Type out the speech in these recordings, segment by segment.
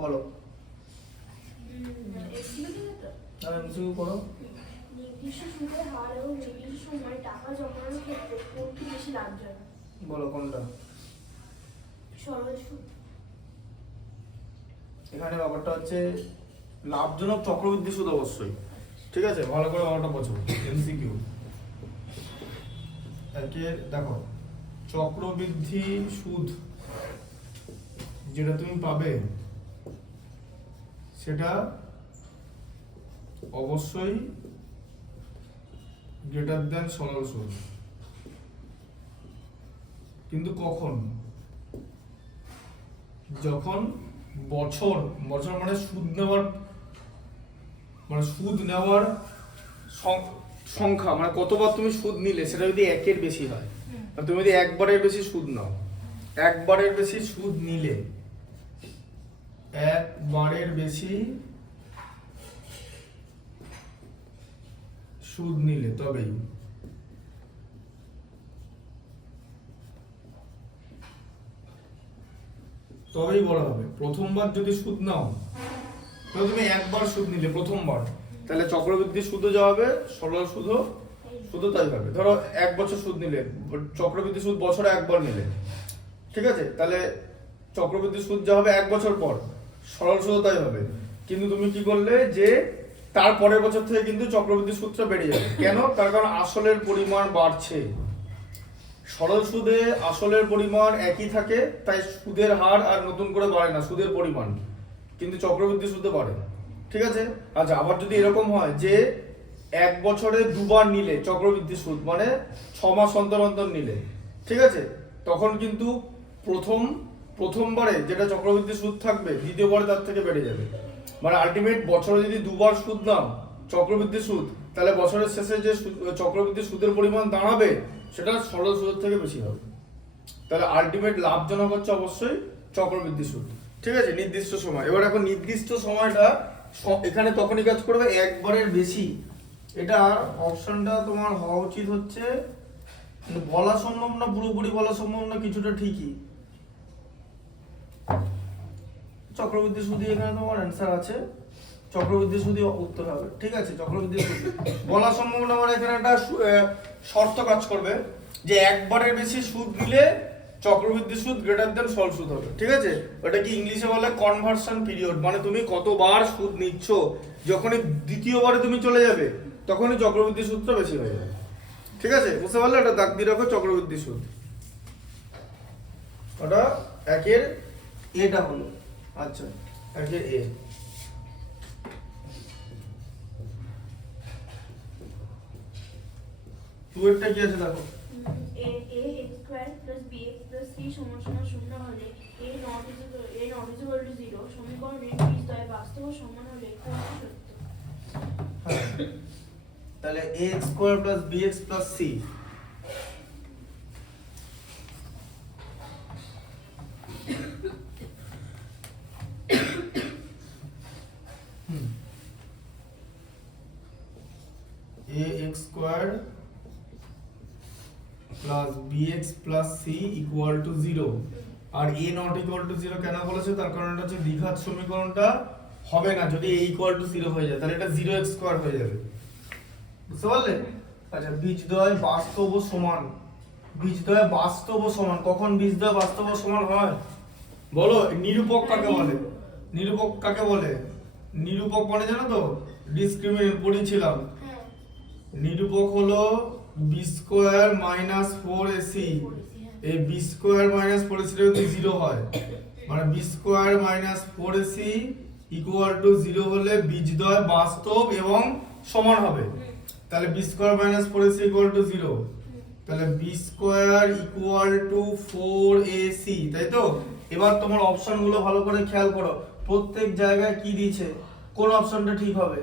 বলো এমসিকিউ করো। নির্দিষ্ট সুদের হার এবং নির্দিষ্ট সময়ে টাকা জমানোর ক্ষেত্রে কোনটি বেশি লাভজনক? বলো কোনটা? সরল সুদ। এখানে ব্যাপারটা হচ্ছে লাভজনক চক্রবৃদ্ধি সুদ অবশ্যই, ঠিক আছে? ভালো করে ব্যাপারটা বোঝো। এমসিকিউ একে দেখো, চক্রবৃদ্ধি সুদ যেটা তুমি পাবে সেটা অবশ্যই গ্রেটার দেন সরল সুদ। কিন্তু কখন? যখন বছর বছর মানে সুদ নেওয়ার সংখ্যা, মানে কতবার তুমি সুদ নিলে সেটা যদি একের বেশি হয়, তুমি যদি একবারের বেশি সুদ নাও, একবারের বেশি সুদ নিলে, একবারের বেশি সুদ নিলে তবেই বড় হবে। প্রথমবার যদি সুদ নাও, তাহলে তুমি একবার সুদ নিলে প্রথমবার, তাহলে চক্রবৃদ্ধি সুদও যা হবে, সরল সুদও তাই হবে। ধরো 1 বছর সুদ নিলে, চক্রবৃদ্ধি সুদ বছরে একবার নিলে, ঠিক আছে? তাহলে চক্রবৃদ্ধি সুদ যা হবে 1 বছর পর, সরল সুদও তাই হবে। কিন্তু তুমি কি করলে যে তার পরের বছর থেকে কিন্তু চক্রবৃদ্ধি সুদটা বেড়ে যাবে। কেন? তার কারণ আসলের পরিমাণ বাড়ছে। সরল সুদে আসলের পরিমাণ একই থাকে, তাই সুদের হার আর নতুন করে বাড়ে না, সুদের পরিমাণ। কিন্তু চক্রবৃদ্ধি সুদে বাড়ে, ঠিক আছে? আচ্ছা, আবার যদি এরকম হয় যে 1 বছরে 2 বার নিলে চক্রবৃদ্ধি সুদ, মানে 6 মাস অন্তর অন্তর নিলে, ঠিক আছে? তখন কিন্তু প্রথমবারে যেটা চক্রবৃদ্ধি সুদ থাকবে, দ্বিতীয়বারে তার থেকে বেড়ে যাবে। মানে আলটিমেট বছরে যদি 2 বার সুদ নাও চক্রবৃদ্ধি সুদ, তাহলে বছরের শেষে যে চক্রবৃদ্ধি সুদের পরিমাণ দাঁড়াবে সেটা সরল সুদের থেকে বেশি হবে। তাহলে আলটিমেট লাভজনক হচ্ছে অবশ্যই চক্রবৃদ্ধি সুদ, ঠিক আছে? নির্দিষ্ট সময়। এবার এখন নির্দিষ্ট সময়টা এখানে তখনই কাজ করবে একবারের বেশি। এটা অপশনটা তোমার হওয়া উচিত হচ্ছে, বলা সম্ভব না, পুরোপুরি বলা সম্ভব না, কিছুটা ঠিকই। চক্রবৃদ্ধি সুদই এখানে তোমার অ্যান্সার আছে, চক্রবৃদ্ধি সুদই উত্তর হবে, ঠিক আছে? চক্রবৃদ্ধি সুদ বলা সম্ভব না, মানে এখানে একটা শর্ত কাজ করবে যে একবারের বেশি সুদ নিলে চক্রবৃদ্ধি সুদ গ্রেটার দেন সরল সুদ হবে, ঠিক আছে? ওটা কি ইংলিশে বলে কনভার্সন পিরিয়ড, মানে তুমি কতবার সুদ নিচ্ছ, যখনই দ্বিতীয়বারে তুমি চলে যাবে তখনই চক্রবৃদ্ধি সুদটা বেশি হয়ে যাবে, ঠিক আছে? বুঝতে পারলে? এটা দাগ দিয়ে রাখো, চক্রবৃদ্ধি সুদ। ওটা একের এটা হলো, আচ্ছা একের এ। টুয়েরটা কি আছে দেখো। a square plus bx plus c সমান সমান 0 হলে a নট ইকুয়াল টু 0 সমীকরণের বীজদ্বয় বাস্তব ও সমান হলে কোনটি সত্য? তাহলে ax square plus bx plus c, ax square plus bx plus c equal to 0। আর a নট ইকুয়াল টু 0 কেন বলেছে? তার কারণটা হচ্ছে দ্বিঘাত সমীকরণটা হবে না যদি a ইকুয়াল টু 0 হয়ে যায়, তাহলে এটা 0x স্কয়ার হয়ে যাবে। বুঝতে পারলে? আচ্ছা, বীজদ্বয় বাস্তব ও সমান। বীজদ্বয় বাস্তব ও সমান, কখন বীজদ্বয় বাস্তব ও সমান হয় বলো? নিরূপক কাকে বলে? নিরূপক কাকে বলে? নিরূপক মানে জানো তো? ডিসক্রিমিনেন্ট পড়েছিলাম। নিরূপক হলো b স্কয়ার মাইনাস 4ac। এই b স্কয়ার মাইনাস 4ac যদি 0 হয়, মানে b square minus 4ac equal to 0 হলে বীজদ্বয় বাস্তব এবং সমান হবে। তাহলে b square minus 4ac equal to 0, তাহলে b square equal two 4ac, তাই তো? এবার তোমার অপশনগুলো ভালো করে খেয়াল করো, প্রত্যেক জায়গায় কি দিয়েছে, কোন অপশনটা ঠিক হবে?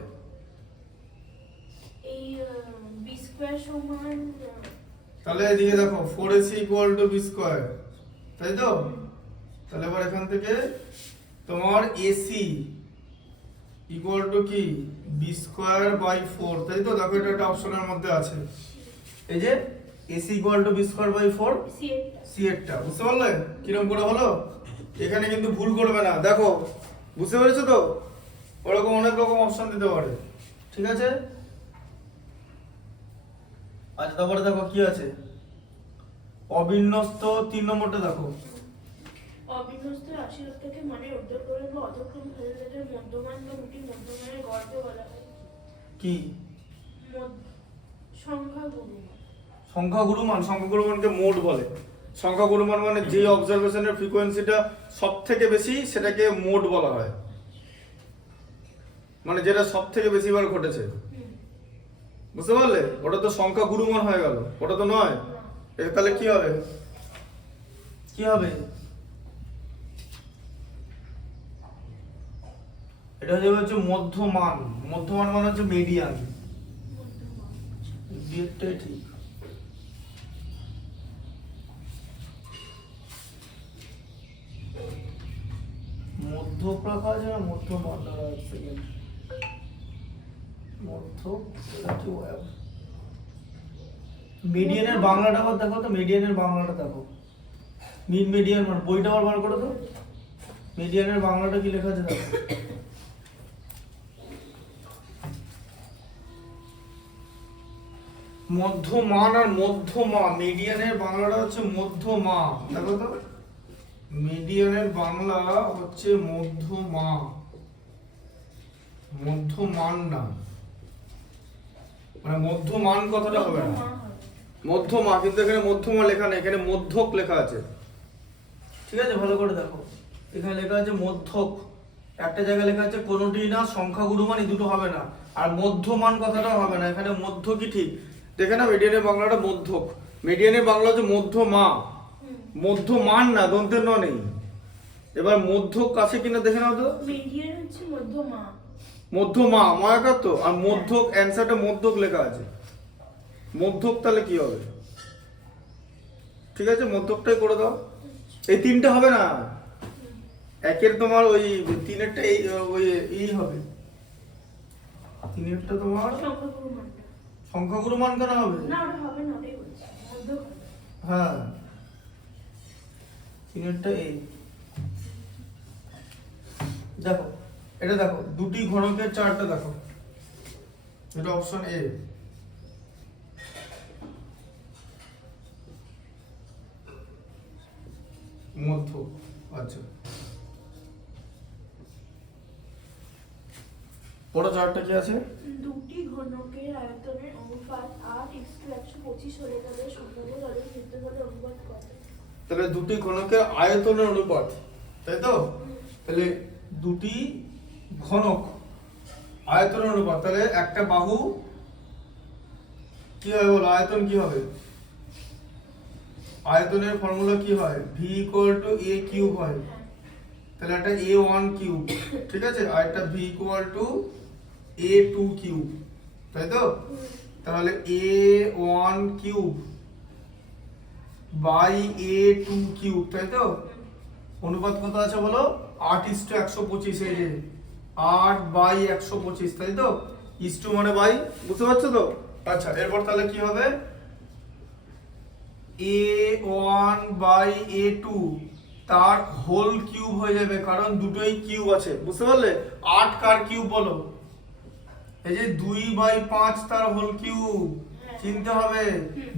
স্কয়ার সমান তাহলে এদিকে দেখো 4ac equal to B square, তাই তো? তাহলে এবার এখান থেকে তোমার এসি ইকুয়াল টু কি বি স্কয়ার বাই 4, তাই তো? দেখো এটা একটা অপশনের মধ্যে আছে, এই যে A C equal to B square by 4 C এটা সি এরটা, বুঝতে পারলে কিরকম করে হলো? এখানে কিন্তু ভুল করবে না, দেখো বুঝতে পেরেছো তো? ওরকম অনেক রকম অপশন দিতে পারে, ঠিক আছে? আচ্ছা তারপরে দেখো কি আছে, অবিন্যস্ত 3 নম্বরটা দেখো। অবিন্যস্ত রাশি থেকে মানে উদ্ধার করে বা অযক্রম ফেলে মধ্যমান বা দুটি মধ্যমানের গড়কে বলা হয় কি সংখ্যা গুণমান। সংখ্যাগুরুমানকে মোড বলে। সংখ্যাগুরুমান মানে যে অবজারভেশনের ফ্রিকোয়েন্সিটা সব থেকে বেশি সেটাকে মোড বলা হয়, মানে যেটা সব থেকে বেশি বার ঘটেছে, বুঝতে পারলে? ওটা তো সংখ্যাগুরুমান হয়ে গেল, ওটা তো নয়। তাহলে কি হবে, কি হবে? এটা হচ্ছে মধ্যমান। মধ্যমান মানে হচ্ছে মিডিয়ান, বিয়েরটাই ঠিক। মধ্যপ্রাক আছে না মধ্যমান, এক সেকেন্ড, মধ্য এটা কি ওয়েব? মিডিয়ানের বাংলাটা আবার দেখো তো, মিডিয়ানের বাংলাটা দেখো। মিড মিডিয়ান মানে বইটা আবার বার করো তো, মিডিয়ানের বাংলাটা কি লেখা আছে দেখো। মধ্যমান আর মধ্যমা, মিডিয়ানের বাংলাটা হচ্ছে মধ্যমা, দেখো তো মিডিয়ানের বাংলা হচ্ছে মধ্যমা, মধ্যমান না, মানে মধ্যমান কথাটা হবে না, মধ্যমা। কিন্তু এখানে মধ্যমা লেখা নেই, এখানে মধ্যক লেখা আছে, ঠিক আছে? ভালো করে দেখো, এখানে লেখা আছে মধ্যক, একটা জায়গায় লেখা আছে কোনোটি না সংখ্যাগুরুমান, এই দুটো হবে না, আর মধ্যমান কথাটা হবে না, এখানে মধ্যকই ঠিক। দেখে না মিডিয়ানের বাংলাটা মধ্যক, মিডিয়ানের বাংলা হচ্ছে মধ্যমা, মধ্যমান না, দন্তের ন নেই। এবার মধ্যক আছে কিনা দেখে নাও তো, মিডিয়ান হচ্ছে মধ্যমা, মধ্যমা মায়াকার তো, আর মধ্যক অ্যানসারটা মধ্যক লেখা আছে, মধ্যক তাহলে কি হবে? ঠিক আছে, মধ্যকটাই করে দাও। এই তিনটা হবে না, একের তোমার ওই তিনেরটা ওই এই হবে, তিনেরটা তোমার সংখ্যাগুণমানটা সংখ্যাগুরুমান কেন হবে? না, ওটা হবে না, ওটাই বলছি মধ্য। হ্যাঁ, তিনেরটা এই দেখো, এটা দেখো দুটি ঘনকের চার্টটা দেখো, এটা অপশন এ। মধ্য, আচ্ছা পড়া চার্টটা কি আছে? দুটি ঘনকের আয়তনের অনুপাত 8:125 হলে তাদের সমগ্র ক্ষেত্রফলের অনুপাত কত? তাহলে দুটি ঘনকের আয়তনের অনুপাত, তাই তো? তাহলে দুটি ঘনক আয়তনের অনুপাত, তাহলে একটা বাহু কি হবে বলো, আয়তন কি হবে? আয়তনের ফর্মুলা কি হয়? v = a কিউব হয়, তাহলে একটা a1 কিউব, ঠিক আছে? আর একটা v = a2 কিউব, তাই তো? তাহলে a1 cube by a2 cube, তাই তো? অনুপাত কত আছে বলো? 8:125, এই যে 8/125, তাই তো? ইস্টু মানে বাই, বুঝতে পারছো তো? আচ্ছা এরপর তাহলে কি হবে? a1 বাই a2 তার হোল কিউব হয়ে যাবে, কারণ দুটোই কিউব আছে, বুঝতে পারলে? 8 কার কিউব বলো? এই যে 2/5 তার হোল কিউব, চিনতে হবে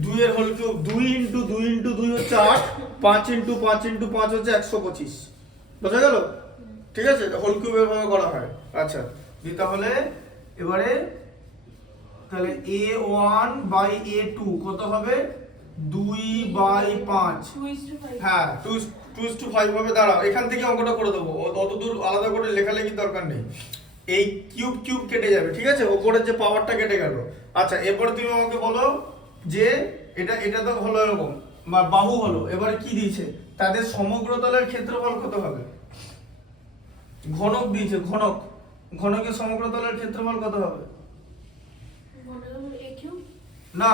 2 এর হোল কিউব, 2 × 2 × 2 হচ্ছে 8, 5 × 5 × 5 হচ্ছে 125, বোঝা গেল? ঠিক আছে, হোল কিউব এভাবে করা হয়। আচ্ছা দি তাহলে এবারে তাহলে a1 বাই a2 কত হবে? 2/5, 2:5 হ্যাঁ 2:5 হবে। দাঁড়াও এখান থেকে অঙ্কটা করে দেবো, অত দূর আলাদা করে লেখালেখির দরকার নেই, এই কিউব কিউব কেটে যাবে, ঠিক আছে? ওপরের যে পাওয়ারটা কেটে গেল। আচ্ছা এরপরে তুমি আমাকে বলো যে এটা তো হলো এরকম, বাহু হলো, এবারে কি দিয়েছে? তাদের সমগ্র তলের ক্ষেত্রফল কত হবে? ঘনক দিয়েছে, ঘনক, ঘনকের সমগ্র তলের ক্ষেত্রফল কত হবে? ঘনকের a কিউব না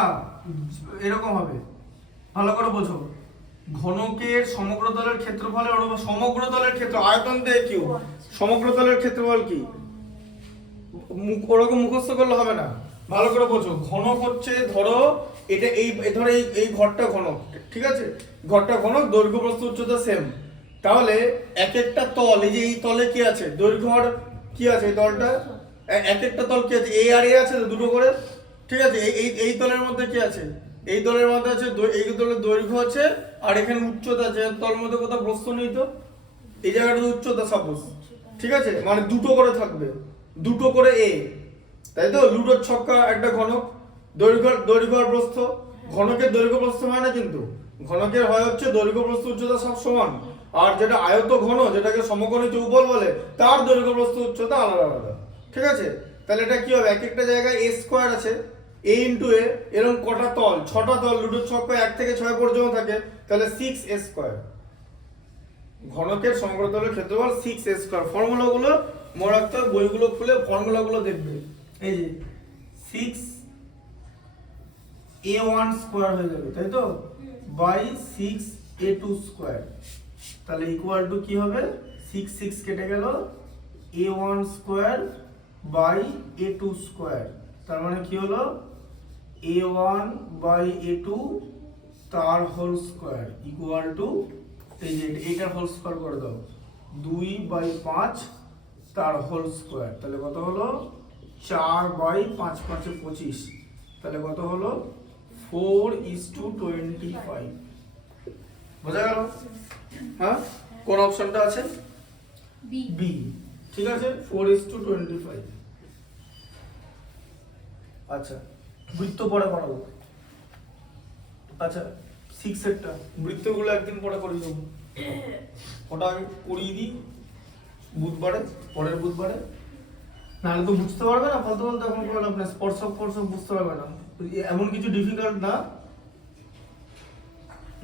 এরকম হবে, ভালো করে বোঝো। ঘনকের সমগ্র তলের ক্ষেত্রফলের অনুপাত, সমগ্র তলের ক্ষেত্র আয়তন দিয়ে কিউ, সমগ্র তলের ক্ষেত্রফল কি, ওরকম মুখস্থ করলে হবে না, ভালো করে বোঝো। ঘনক হচ্ছে ধরো এটা এই ধরো এই ঘরটা ঘনক, ঠিক আছে, ঘরটা ঘনক, দৈর্ঘ্য প্রস্থ উচ্চতা সেম। তাহলে এক একটা তল, এই যে এই তলে কি আছে, দৈর্ঘ্য আর কি আছে, এই তলটা এক একটা তল কি আছে, এ আর এ আছে তো দুটো করে, ঠিক আছে। এই তলের মধ্যে কি আছে, এই তলের মধ্যে আছে এই তলের দৈর্ঘ্য আছে আর এখানে উচ্চতা আছে, তলের মধ্যে কোথাও প্রস্থ নেই তো, এই জায়গাটা উচ্চতা সাপোজ, ঠিক আছে, মানে দুটো করে থাকবে, দুটো করে এ, তাই তো। লুডোর ছক্কা একটা ঘনক, দৈর্ঘ্য আর প্রস্থ, ঘনকের দৈর্ঘ্য প্রস্থ হয় না কিন্তু, ঘনকের হয় হচ্ছে দৈর্ঘ্য প্রস্থ উচ্চতা সব সমান, আর যেটা আয়ত ঘন যেটাকে সমকোণী চৌবল বলে তার দৈর্ঘ্য প্রস্থ উচ্চতা আলাদা আলাদা, ঠিক আছে। তাহলে এটা কি হবে, এক একটা জায়গায় এ স্কোয়ার আছে, এ ইন্টু এ, এরকম কটা তল, 6টা তল, লুডোর ছক্কা 1 থেকে 6 পর্যন্ত থাকে, তাহলে 6a স্কোয়ার। ঘনকের সমগ্র তলের ক্ষেত্রফল 6a স্কোয়ার। ফর্মুলাগুলো মনে রাখতে হবে, বইগুলো খুলে ফর্মুলাগুলো দেখবে। এই যে 6a1 স্কোয়ার হয়ে যাবে, তাই তো, বাই 6a2 স্কোয়ার, তাহলে ইকুয়াল টু কি হবে, 6 কেটে গেল, a1 square by a2 square, তার মানে কি হলো a1 বাই a2 তার হোল স্কোয়ার ইকুয়াল টু, এই যে এইটার হোল স্কোয়ার করে দাও, 2/5 তার হোল স্কোয়ার, তাহলে কত হলো 4/5 5 25, তাহলে কত হলো 4:25। বোঝা গেল? হ্যাঁ, কোন অপশনটা আছে, বি, ঠিক আছে, 4:25। আচ্ছা, বৃত্ত পরে করাবো। আচ্ছা 6 এরটা বৃত্তগুলো একদিন পরে করে দেবো, ওটা আমি করিয়ে দিই বুধবারে, পরের বুধবারে, নাহলে তো বুঝতে পারবে না, ফালতু ফালতু এখন করে লাভ না, স্পর্শক বুঝতে পারবে না, এমন কিছু ডিফিকাল্ট না।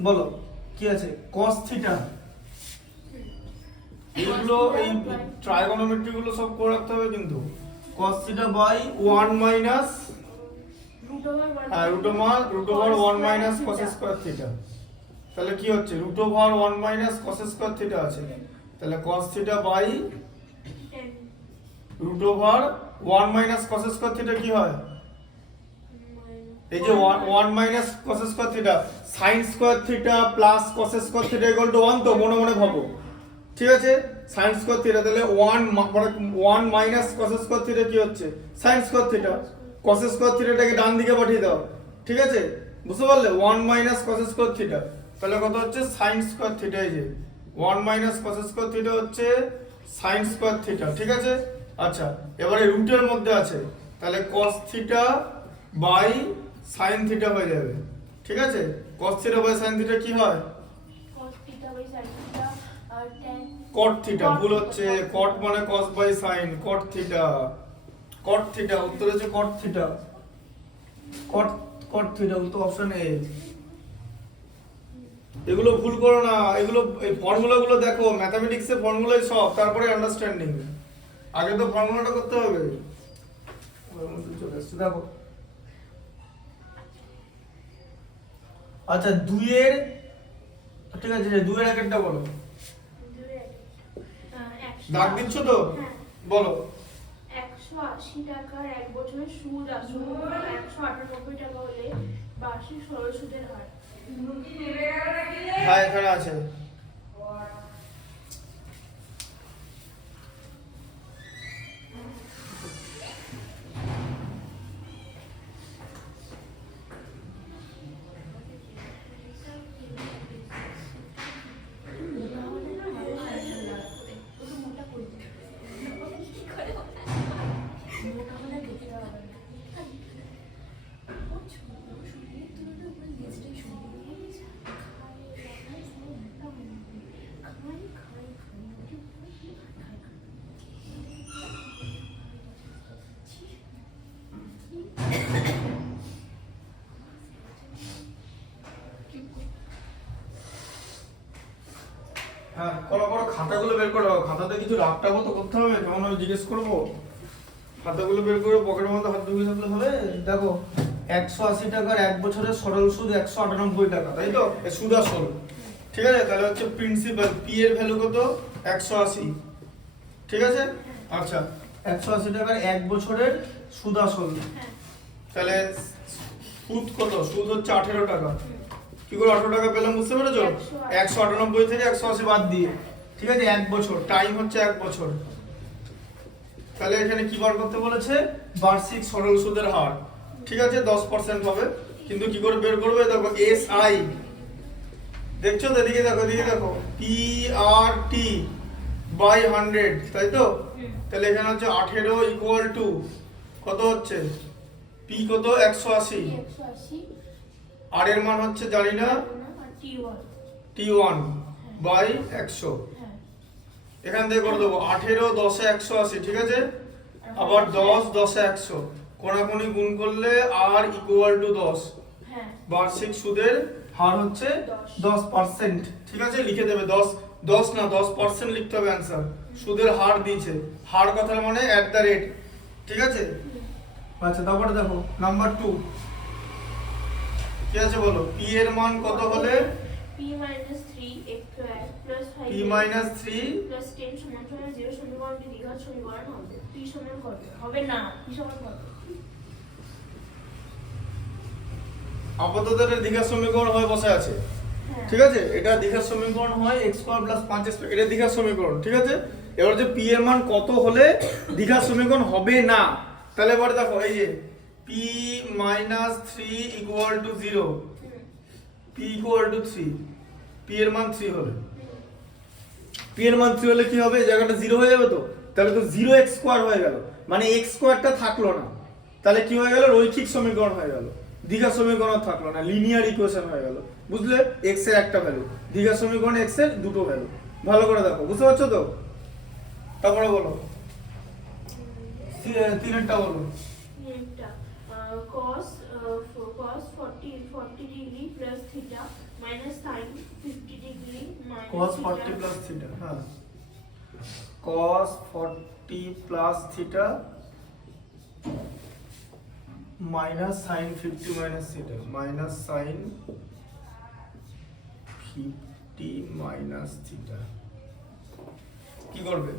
বলো কি আছে, cos থিটা, এগুলো এই ট্রাইগোনোমেট্রি গুলো সব করে রাখতে হবে কিন্তু। cos theta by 1 minus root over 1 minus cos square theta, তাহলে কি হচ্ছে root over 1 minus cos square theta আছে, তাহলে cos theta by root over 1 minus cos square theta কি হয়, এই যে 1 minus cos square theta, sin square theta plus cos square theta equal to 1, তো মনে মনে ভাবো, ঠিক আছে। sin স্কয়ার থিটা তাহলে 1 মাইনাস cos স্কয়ার থিটা কি হচ্ছে sin square theta, cos square থিটাটাকে ডান দিকে পাঠিয়ে দাও, ঠিক আছে, বুঝতে পারলে, 1 মাইনাস cos স্কয়ার থিটা, তাহলে কত হচ্ছে sin স্কয়ার থিটা, এই যে 1 মাইনাস cos স্কয়ার থিটা হচ্ছে sin স্কয়ার থিটা, ঠিক আছে। আচ্ছা এবারে রুটের মধ্যে আছে, তাহলে cos theta by sin theta হয়ে যাবে, ঠিক আছে। cos theta by sin theta কি হয়, cot থিটা, ভুল হচ্ছে, cot মানে cos by sin, cot theta, উত্তর হচ্ছে cot থিটা, cot থিটা উত্তর অপশন এ। এগুলো ভুল করো না, এগুলো এই ফর্মুলাগুলো দেখো, ম্যাথমেটিক্সের ফর্মুলাই সব, তারপরে আন্ডারস্ট্যান্ডিং, আগে তো ফর্মুলাটা করতে হবে। চলে আসছে দেখো, আচ্ছা 2 এর, ঠিক আছে 2 এর একটা বলো, দাগ দিচ্ছ তো, বলো। 180 টাকার এক বছরের সুদ আসল 198 টাকা হলে বার্ষিক সরল সুদের হার। হ্যাঁ এখানে আছে, হ্যাঁ করো খাতাগুলো বের করো, খাতাতে কিছু রাফটাও তো করতে হবে, কেমন আমি জিজ্ঞেস করবো, খাতাগুলো বের করে পকেটের মধ্যে হাত ঢুকিয়ে থাকলে হবে। দেখো 180 টাকার 1 বছরের সরল সুদ 198 টাকা, তাই তো? এ সুদ আসল, ঠিক আছে? তাহলে হচ্ছে প্রিন্সিপাল পি এর ভ্যালু কত? 180, ঠিক আছে? আচ্ছা, 180 টাকার 1 বছরের সুদ আসল, তাহলে সুদ কত? সুদ হচ্ছে 18 টাকা। কি করে 18 টাকা পেলাম বুঝতে পেরেছো? 198 থেকে 180 বাদ দিয়ে, ঠিক আছে? 1 বছর, টাইম হচ্ছে 1 বছর। তাহলে এখানে কি বার করতে বলেছে? বার্ষিক সরল সুদের হার, ঠিক আছে? 10% হবে, কিন্তু কি করে বের করবে? দেখো এসআই, দেখছো তো? এদিকে দেখো, এদিকে দেখো, পি আর টি বাই 100, তাই তো? তাহলে এখানে হচ্ছে 18 ইকুয়াল টু কত হচ্ছে? পি কত? 180, আর এর মান হচ্ছে জানি না, T1 বাই 100। এখান থেকে করে দেবো 18 10 180, ঠিক আছে? আবার 10 10 100 কোণাকুণি গুণ করলে আর ইকুয়াল টু 10। বার্ষিক সুদের হার হচ্ছে 10%, ঠিক আছে? লিখে দেবে 10 না 10% লিখতে হবে অ্যান্সার। সুদের হার দিয়েছে, হার কথার মানে এট দ্য রেট, ঠিক আছে? আচ্ছা, তারপরে দেখো নাম্বার 2 কি আছে বলো? পি এর মান কত হলে p minus 3 x square plus 5 p minus 3 plus 10 সমান 0 সমীকরণটি দ্বিঘাত সমীকরণ হবে। p সমান কত হবে? না, p সমান কত? আপাতত এটা দ্বিঘাত সমীকরণ হয়ে বসে আছে, ঠিক আছে? এটা দ্বিঘাত সমীকরণ হয় x স্কয়ার প্লাস 5x, এটা দ্বিঘাত সমীকরণ, ঠিক আছে? এবার যে p এর মান কত হলে দ্বিঘাত সমীকরণ হবে না, তাহলে এবারে দেখো এই যে p minus 3 equal to 0, p equal to 3, p এর মান 3 হলে, p এর মান 3 হলে কি হবে? এই জায়গাটা 0 হয়ে যাবে তো, তাহলে তো 0x স্কয়ার হয়ে গেল, মানে x স্কয়ারটা থাকলো না, তাহলে কি হয়ে গেল? রৈখিক সমীকরণ হয়ে গেল, দ্বিঘাত সমীকরণ থাকলো না, লিনিয়ার ইকুয়েশন হয়ে গেল, বুঝলে? x এর একটা ভ্যালু, দ্বিঘাত সমীকরণে x এর দুটো ভ্যালু। ভালো করে দেখো, বুঝতে পারছো তো? তারপরে বলো তিনটা বলো। cos 40 degree plus theta minus sin 50 degree minus cos 40 plus theta, হ্যাঁ, cos 40 plus theta minus sin 50 minus theta, minus sin 50 minus theta। কি করবে?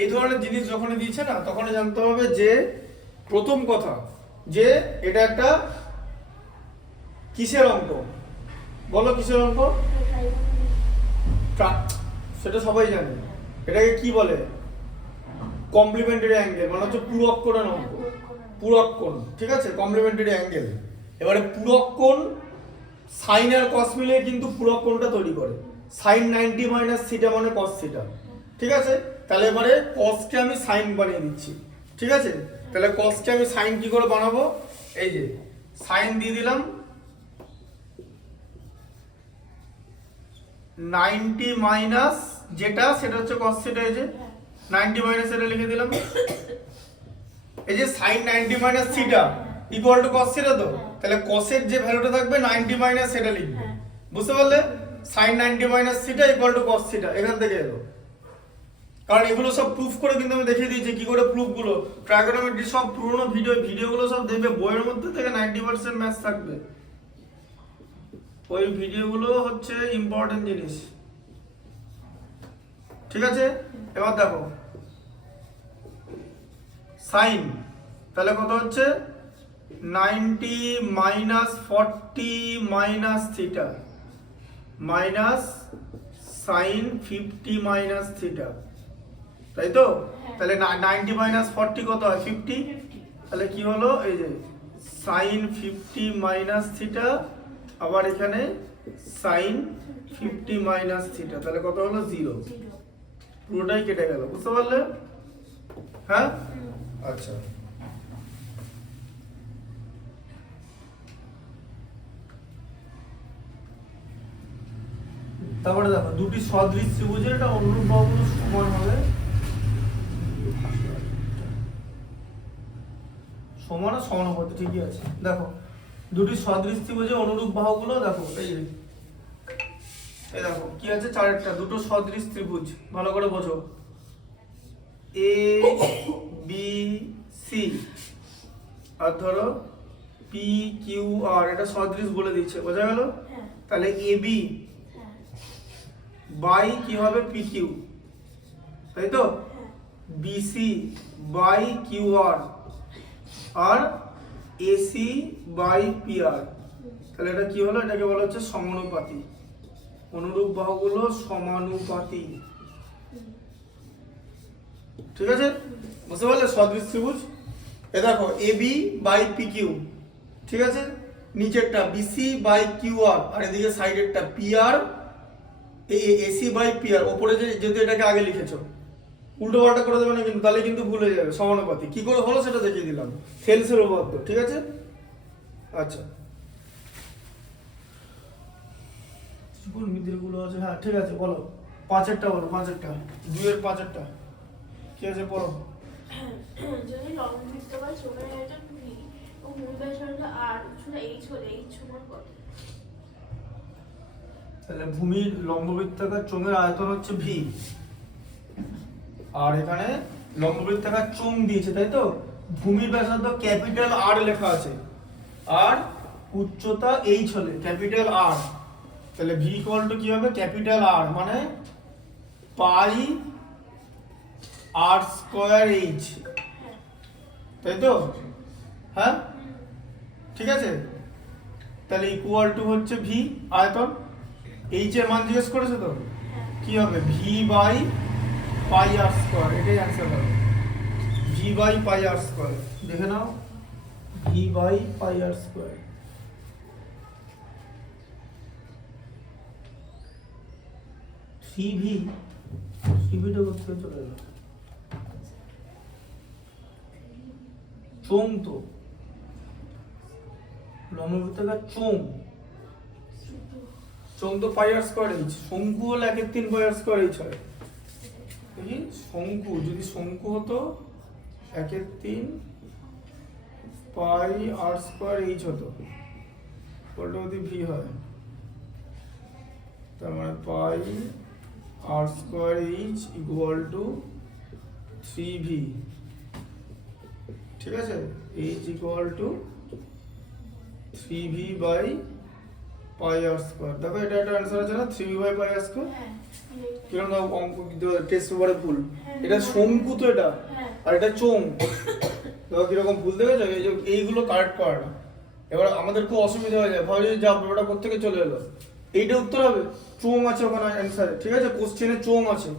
এই ধরনের জিনিস যখনই দিয়েছে না, তখনই জানতে হবে যে প্রথম কথা যে এটা একটা কিসের অঙ্ক? বলো কিসের অঙ্ক? সেটা সবাই জানে। এটাকে কি বলে? কমপ্লিমেন্টারি অ্যাঙ্গেল, মানে হচ্ছে পূরক কোণের অঙ্ক, পূরক কোণ, ঠিক আছে? Complimentary angle. এবারে পূরক কোণ সাইন আর কস মিলে কিন্তু পূরক কোণটা তৈরি করে। সাইন 90 মাইনাস থিটা মানে কস থিটা, ঠিক আছে? তাহলে এবারে কসকে আমি সাইন বানিয়ে দিচ্ছি, ঠিক আছে? তাহলে কসকে আমি সাইন কি করে বানাবো? এই যে সাইন দিয়ে দিলাম 90 মাইনাস যেটা সেটা হচ্ছে cos থিটা, এই যে 90 মাইনাস এটা লিখে দিলাম, এই যে sin 90 minus theta equal two cos theta, তো তাহলে cos এর যে ভ্যালুটা থাকবে 90 মাইনাস সেটা লিখবে, বুঝতে পারলে? sin 90 minus theta equal two cos theta, এখান থেকে এলো। কারণ এগুলো সব প্রুফ করে কিন্তু আমি দেখিয়ে দিয়েছি কি করে প্রুফ গুলো, ট্রাইগোনোমেট্রি সব পুরনো ভিডিওগুলো সব দেখবে, বইয়ের মধ্যে থেকে 90% ম্যাথস থাকবে, ওই ভিডিওগুলো হচ্ছে ইম্পর্টেন্ট জিনিস, ঠিক আছে? এবার দেখো সাইন, তাহলে কত হচ্ছে? 90 minus 40 minus theta minus sine 50 minus theta, তাই তো? তাহলে 90 মাইনাস 40 কত হয়? 50। তাহলে কি হলো? এই যে সাইন 50 মাইনাস থিটা, আবার এখানে সাইন 50 মাইনাস থিটা, তাহলে কত হলো? 0। পুরোটাই কেটে গেল, বুঝতে পারলে? হ্যাঁ, আচ্ছা। তারপরে দেখো দুটি সদৃশ ত্রিভুজের এটা অনুরূপ বাহুগুলো সমান হবে, সমান আর সমানুপাতি, ঠিকই আছে। দেখো দুটি সদৃশ ত্রিভুজের অনুরূপ বাহুগুলো দেখো, এই দেখো কি আছে? চারটা, দুটো সদৃশ ত্রিভুজ, ভালো করে বোঝো। এ বি সি, আর ধরো পি কিউ আর, এটা সদৃশ বলে দিচ্ছে, বোঝা গেল? হ্যাঁ তাহলে এ বি হ্যাঁ বাই কি হবে পি কিউ, তাই তো? হ্যাঁ BC by Q R AC by P R. তাহলে এটা কি হলো? এটাকে বলা হচ্ছে সমানুপাতি। অনুরূপ বাহুগুলো সমানুপাতি, ঠিক আছে? বুঝতে পারলে? সদৃশ ত্রিভুজ। এ দেখো A B by P Q, ঠিক আছে? নিচেরটা বিসি বাই কিউ আর এদিকে সাইডেরটা P R AC by P R. ওপরে যেহেতু এটাকে আগে লিখেছো, উল্টো পাল্টা করে দেবে না কিন্তু, তাহলে কিন্তু ভুল হয়ে যাবে। সমানুপাতি কি করে হলো সেটা দেখিয়ে দিলাম, সেলসের উপপাদ্য, ঠিক আছে? আচ্ছা, কোন মিত্রগুলো আছে? হ্যাঁ ঠিক আছে, বলো পাঁচেরটা বলো, পাঁচেরটা, দুইয়ের পাঁচেরটা কি আছে পড়ো। যদি লম্ববৃত্তাকার চোঙের আয়তন v ও মূল ব্যাসার্ধ r উচ্চতা h হলে h সমান কত? তাহলে ভূমির লম্ববৃত্তাকার চোঙের আয়তন হচ্ছে ভি, আর এখানে লম্ববৃত্তাকার চোঙ দিয়েছে, তাই তো? ভূমির ব্যাসার্ধ ক্যাপিটাল আর লেখা আছে, আর উচ্চতা এইচ হলে ক্যাপিটাল আর, তাহলে ভি ইকুয়াল টু কি হবে? ক্যাপিটাল আর মানে পাই আর স্কয়ার এইচ, তাই তো? হ্যাঁ ঠিক আছে, তাহলে ইকুয়াল টু হচ্ছে ভি আয়তন, এইচ এর মান জিজ্ঞেস করেছে তো, কি হবে? V by pi R square, এটাই অ্যান্সার হবে। V by pi R square, দেখে নাও, V by pi R square. CV, সিভিটা করতে চলে গেল, চোঙ তো লম্ববৃত্তাকার চোঙ, চোঙ তো পাই আর স্কয়ার এইচ, শঙ্কু হলে 1/3 পাই আর স্কয়ার এইচ হয়। দেখি শঙ্কু, যদি শঙ্কু হতো 1/3 পাই আর স্কয়ার এইচ হতো, ওটা যদি ভি হয়, তার মানে pi R square H equal to 3v, ঠিক আছে? H equal to 3v by pi R square. দেখো এটা একটা অ্যান্সার আছে না, 3v by pi R square. হ্যাঁ কিরকম দাও অঙ্ক টেস্ট পেপারে ভুল, এটা শঙ্কু তো এটা, হ্যাঁ আর এটা চোঙ, দেখো কিরকম ভুল দেখেছো? এই যে এইগুলো কারেক্ট করে না, এবার আমাদের খুব অসুবিধা হয়ে যায়, ভাবে যা ওটা কোত্থেকে চলে এলো, এইটা উত্তর হবে, চোঙ আছে ওখানে অ্যান্সারে, ঠিক আছে? কোশ্চেনে চোঙ আছে,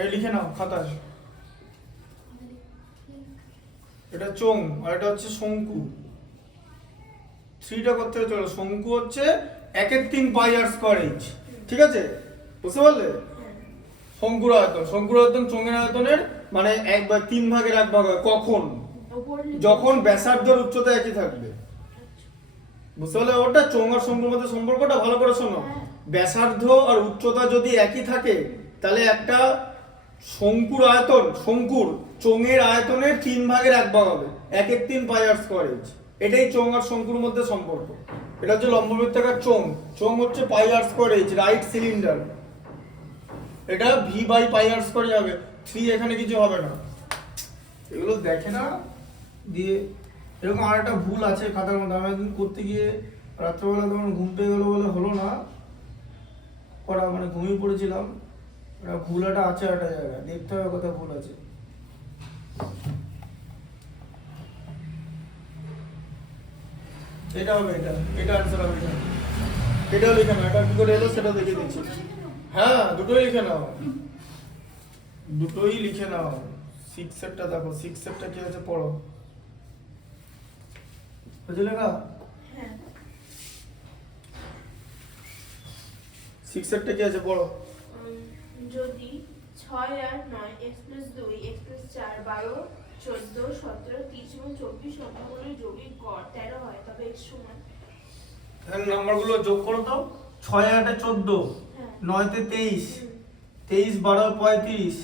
এই লিখে নাও খাতায়, এটা চোঙ আর এটা হচ্ছে শঙ্কু। 3টা করতে চলো, শঙ্কু হচ্ছে 1/3 পাই আর স্কয়ার এইচ, ঠিক আছে? বুঝতে পারলে? শঙ্কুর আয়তন, শঙ্কুর আয়তন চোঙের আয়তনের মানে 1/3 ভাগের 1 ভাগ হয় কখন? যখন ব্যাসার্ধের উচ্চতা একই থাকবে। বুঝতে পারলে? ওটা চোঙ আর শঙ্কুর মধ্যে সম্পর্কটা ভালো করে শোনো, ব্যাসার্ধ আর উচ্চতা যদি একই থাকে তাহলে একটা শঙ্কুর আয়তন, শঙ্কুর চোঙের আয়তনের 3 ভাগের 1 ভাগ হবে, 1/3 পাই আর স্কয়ার এইচ। এটাই চোঙ আর শঙ্কুর মধ্যে সম্পর্ক। এটা হচ্ছে লম্ববৃত্তাকার চোঙ, চোঙ হচ্ছে পাই আর স্কয়ার এইচ, রাইট সিলিন্ডার, এটা V by pi R square হবে, 3 এখানে কিছু হবে না। এগুলো দেখে না দিয়ে এরকম আর একটা ভুল আছে খাতার মধ্যে, আমি একদিন করতে গিয়ে রাত্রেবেলা তখন ঘুম পেয়ে গেলো বলে হলো না করা, মানে ঘুমিয়ে পড়েছিলাম, একটা ভুল একটা আছে একটা জায়গায়, দেখতে হবে কোথায় ভুল আছে। এটা হবে, এটা আনসার হবে, এটাও লিখে নাও, এটা কি করে এলো সেটা দেখে দিচ্ছি। হ্যাঁ দুটোই লিখে নাও, দুটোই লিখে নাও। 6 সেটটা দেখো, 6 সেটটা কি আছে পড়ো, বুঝলে লেখা? হ্যাঁ 6 সেটটা কি আছে পড়ো। যদি 6 আর 9 x + 2 x + 4 12 14 17 30 এবং 24 সংখ্যাগুলোর যৌগিক গড় 13 হয়, তবে x সমান। এখানে নাম্বারগুলো যোগ করো তো, 6 8 এ 14, 9 তে 23, 23 12 35,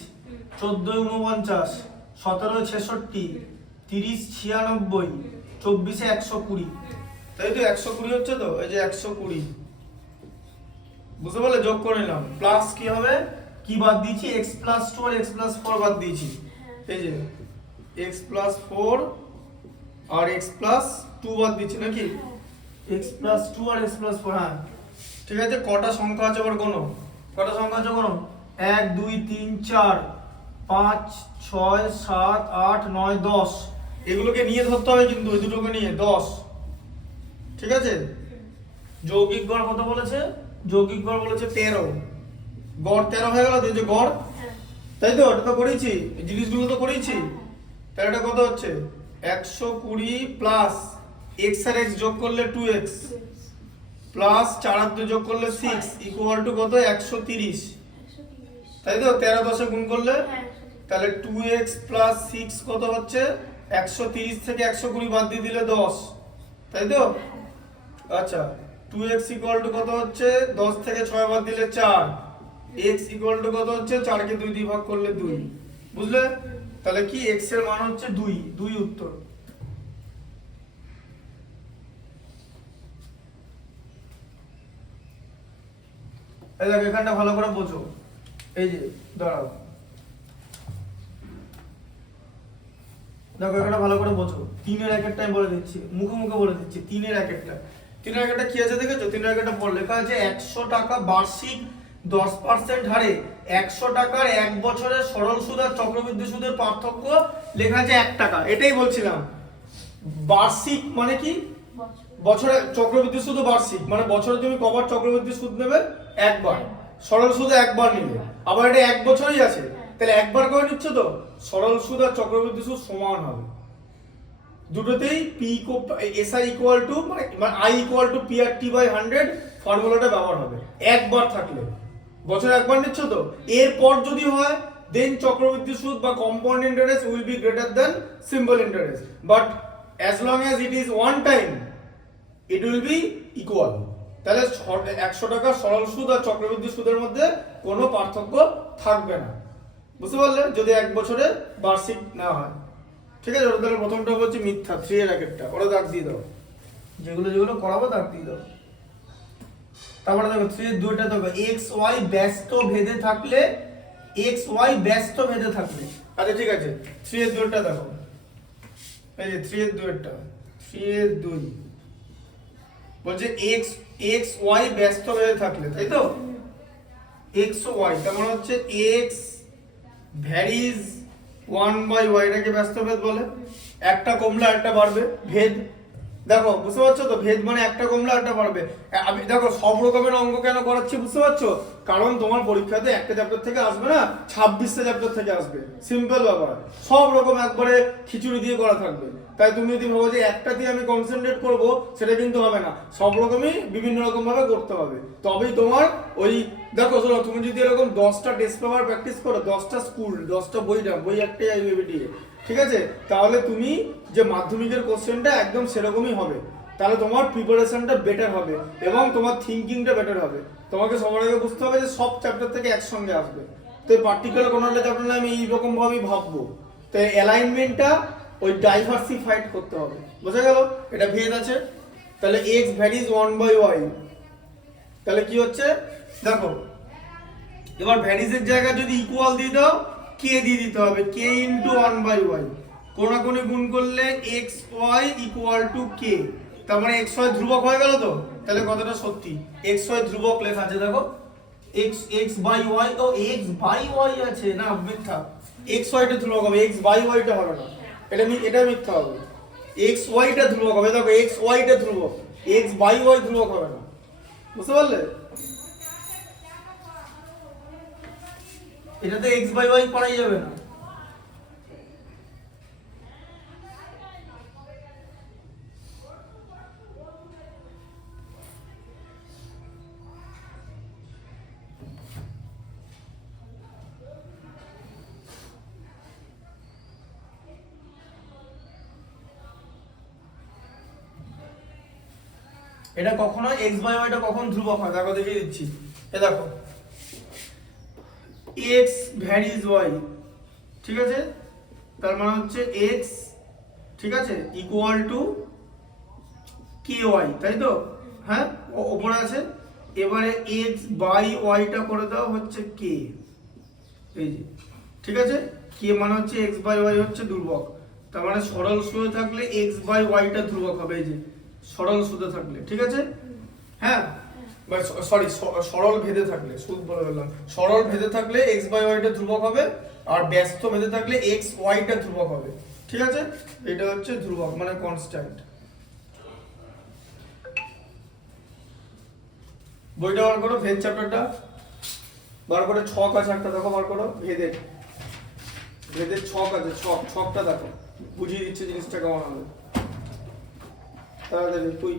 14 49, 17 66, 30 96, 24 120, তাই তো? 120 হচ্ছে তো, এই যে 120, বুঝতে পারলে? যোগ করে নিলাম, প্লাস কি হবে, কি বাদ দিয়েছি, x + 2 আর x + 4 বাদ দিয়েছি, এই যে x + 4 আর এক্স প্লাস টু বাদ দিচ্ছি নাকি, এক্স প্লাস টু আর এক্স প্লাস ফোর। হ্যাঁ ঠিক আছে, কটা সংখ্যা আছে আবার কোনো, কটা সংখ্যা আছে কোনো, 1 2 3 4 5 6 7 8 9 10, এগুলোকে নিয়ে ধরতে হবে কিন্তু, এই দুটোকে নিয়ে 10। ঠিক আছে, যৌগিক গড় কত বলেছে, যৌগিক গড় বলেছে 13, গড় 13 হয়ে গেল, তো এই যে গড়, তাই তো, এটা তো করেছি, এই জিনিসগুলো তো করেছি, তাহলে এটা কত হচ্ছে 120 প্লাস x আর x যোগ করলে 2x প্লাস 4 আর 2 যোগ করলে 6 ইকুয়াল টু কত 130, তাই তো, 13 10 এ গুণ করলে, তাহলে 2x প্লাস 6 কত হচ্ছে 130 থেকে 120 বাদ দিয়ে দিলে 10, তাই তো। আচ্ছা 2x ইকুয়াল টু কত হচ্ছে 10 থেকে 6 বাদ দিলে 4, x ইকুয়াল টু কত হচ্ছে 4 কে 2 দিয়ে ভাগ করলে 2, বুঝলে, তাহলে কি x এর মান হচ্ছে 2, 2 উত্তর। এই দেখো এখানটা ভালো করে বোঝো, এই যে দাঁড়াও, দেখো এখানটা ভালো করে বোঝো, 3 এর একটা আমি বলে দিচ্ছি, মুখে মুখে বলে দিচ্ছি, 3 এর একটা, 3 এর একটা কি আছে দেখেছো, 3 এর একটা পড় লেখা আছে 100 টাকা বার্ষিক 10% হারে 100 টাকার 1 বছরের সরল সুদ আর চক্রবৃদ্ধি সুদের পার্থক্য লেখা আছে 1 টাকা। এটাই বলছিলাম, বার্ষিক মানে কি, বছরে চক্রবৃদ্ধি সুদ বার্ষিক মানে বছরে তুমি কবার চক্রবৃদ্ধি সুদ নেবে, একবার, সরল সুদ একবার নিলে, আবার এটা 1 বছরই আছে, তাহলে একবার করে নিচ্ছ তো, সরল সুদ আর চক্রবৃদ্ধি সুদ সমান হবে দুটোতেই। SI ইকুয়াল টু মানে I equal to PRT by 100 ফর্মুলাটা ব্যবহার হবে, একবার থাকলে, বছরে একবার নিচ্ছ তো, এরপর যদি হয় দেন চক্রবৃদ্ধি সুদ বা compound interest will be greater than simple interest, but as long as it is one time it will be equal. তাহলে 100 টাকার সরল সুদ আর চক্রবৃদ্ধি সুদের মধ্যে কোনো পার্থক্য থাকবে না, বুঝতে পারলে, যদি 1 বছরে বার্ষিক না হয়। ঠিক আছে, ওটা তাহলে প্রথমটা হচ্ছে মিথ্যা, 3 এর একটা, ওরা দাগ দিয়ে দাও, যেগুলো যেগুলো করাবো দাগ দিয়ে দাও। তারপরে দেখো 3 এর দুইটা দেখো, x y ব্যস্ত ভেদে থাকলে, x y ব্যস্ত ভেদে থাকলে, আচ্ছা ঠিক আছে, 3 এর দুইটা দেখো, এই যে 3 এর দুইটা, 3 এর 2 বলছে x y ব্যস্ত ভেদে থাকলে, তাই তো, x y তার মানে হচ্ছে x ভ্যারিজ 1/y, এটাকে ব্যস্ত ভেদ বলে, একটা কমলে একটা বাড়বে, ভেদ, দেখো বুঝতে পারছো তো, ভেদ মানে একটা কমলে একটা বাড়বে। আমি দেখো সব রকমের অঙ্ক কেন করাচ্ছি বুঝতে পারছো, কারণ তোমার পরীক্ষাতে একটা চ্যাপ্টার থেকে আসবে না, 26টা চ্যাপ্টার থেকে আসবে, সিম্পল ব্যাপার, সব রকম একবারে খিচুড়ি দিয়ে করা থাকবে। তাই তুমি যদি ভাবো যে একটা দিয়ে আমি কনসেন্ট্রেট করব, সেটা কিন্তু হবে না, সব রকমই বিভিন্ন রকম ভাবে করতে হবে, তবেই তোমার ওই, দেখো শোনো, তুমি যদি এরকম 10টা টেস্ট পেপার প্র্যাকটিস করো, 10টা স্কুল, 10টা বই একটাই আইবিবিটি, ঠিক আছে, তাহলে তুমি যে মাধ্যমিকের কোশ্চেনটা একদম সেরকমই হবে, তাহলে তোমার প্রিপারেশনটা বেটার হবে এবং তোমার থিঙ্কিংটা বেটার হবে। তোমাকে সবার আগে বুঝতে হবে যে সব চ্যাপ্টার থেকে একসঙ্গে আসবে, তো পার্টিকুলার কোনো একটা চ্যাপ্টার আমি এইরকম ভাবেই ভাববো, তো অ্যালাইনমেন্টটা ওই ডাইভার্সিফাইড করতে হবে, বোঝা গেল, এটা ভেদ আছে, তাহলে x ভ্যারিজ 1/y, তাহলে কি হচ্ছে দেখো, এবার ভ্যারিজের জায়গায় যদি ইকুয়াল দিয়ে দাও, k দিয়ে দিতে হবে, k ইনটু 1/y, কোণাকোণি গুণ করলে xy ইকুয়াল টু k, তার মানে xy ধ্রুবক হয়ে গেল তো, তাহলে কথাটা সত্যি, xy ধ্রুবক লেখা আছে, দেখো x বাই y, ও x বাই y আছে না, মিথ্যা, xy টা ধ্রুবক হবে, x বাই y টা হবে না, এটা মিথ্যা হবে, xy টা ধ্রুবক হবে, দেখো xy টা ধ্রুবক, x বাই y ধ্রুবক হবে না, বুঝতে পারলে, এটাতে x বাই y করাই যাবে না। এটা কখনো x বাই y টা কখন ধ্রুবক হয়, দেখো দেখিয়ে দিচ্ছি, এই দেখো x ভ্যারিজ y, ঠিক আছে, তার মানে হচ্ছে x, ঠিক আছে, ইকুয়াল টু ky, তাই তো, হ্যাঁ ওপরে আছে, এবারে x বাই y টা করে দাও হচ্ছে k, এই যে, ঠিক আছে, k মানে হচ্ছে x বাই y হচ্ছে ধ্রুবক, তার মানে সরল সুদে থাকলে x বাই y টা ধ্রুবক হবে, এই যে সরল সুদে থাকলে, ঠিক আছে? হ্যাঁ, সরি সরল ভেদে থাকলে, সুদ বলে গেলাম, সরল ভেদে থাকলে x বাই y টা ধ্রুবক হবে, আর ব্যস্ত ভেদে থাকলে x y টা ধ্রুবক হবে, ঠিক আছে? এটা হচ্ছে ধ্রুবক মানে কনস্ট্যান্ট। বইটা বার করো, ভেদ চ্যাপ্টারটা বার করে, ছক আছে একটা, দেখো বার করো, ভেদের ভেদের ছক আছে, ছকটা দেখো, বুঝিয়ে দিচ্ছে জিনিসটা কেমন হবে। তাড়াতাড়ি তুই,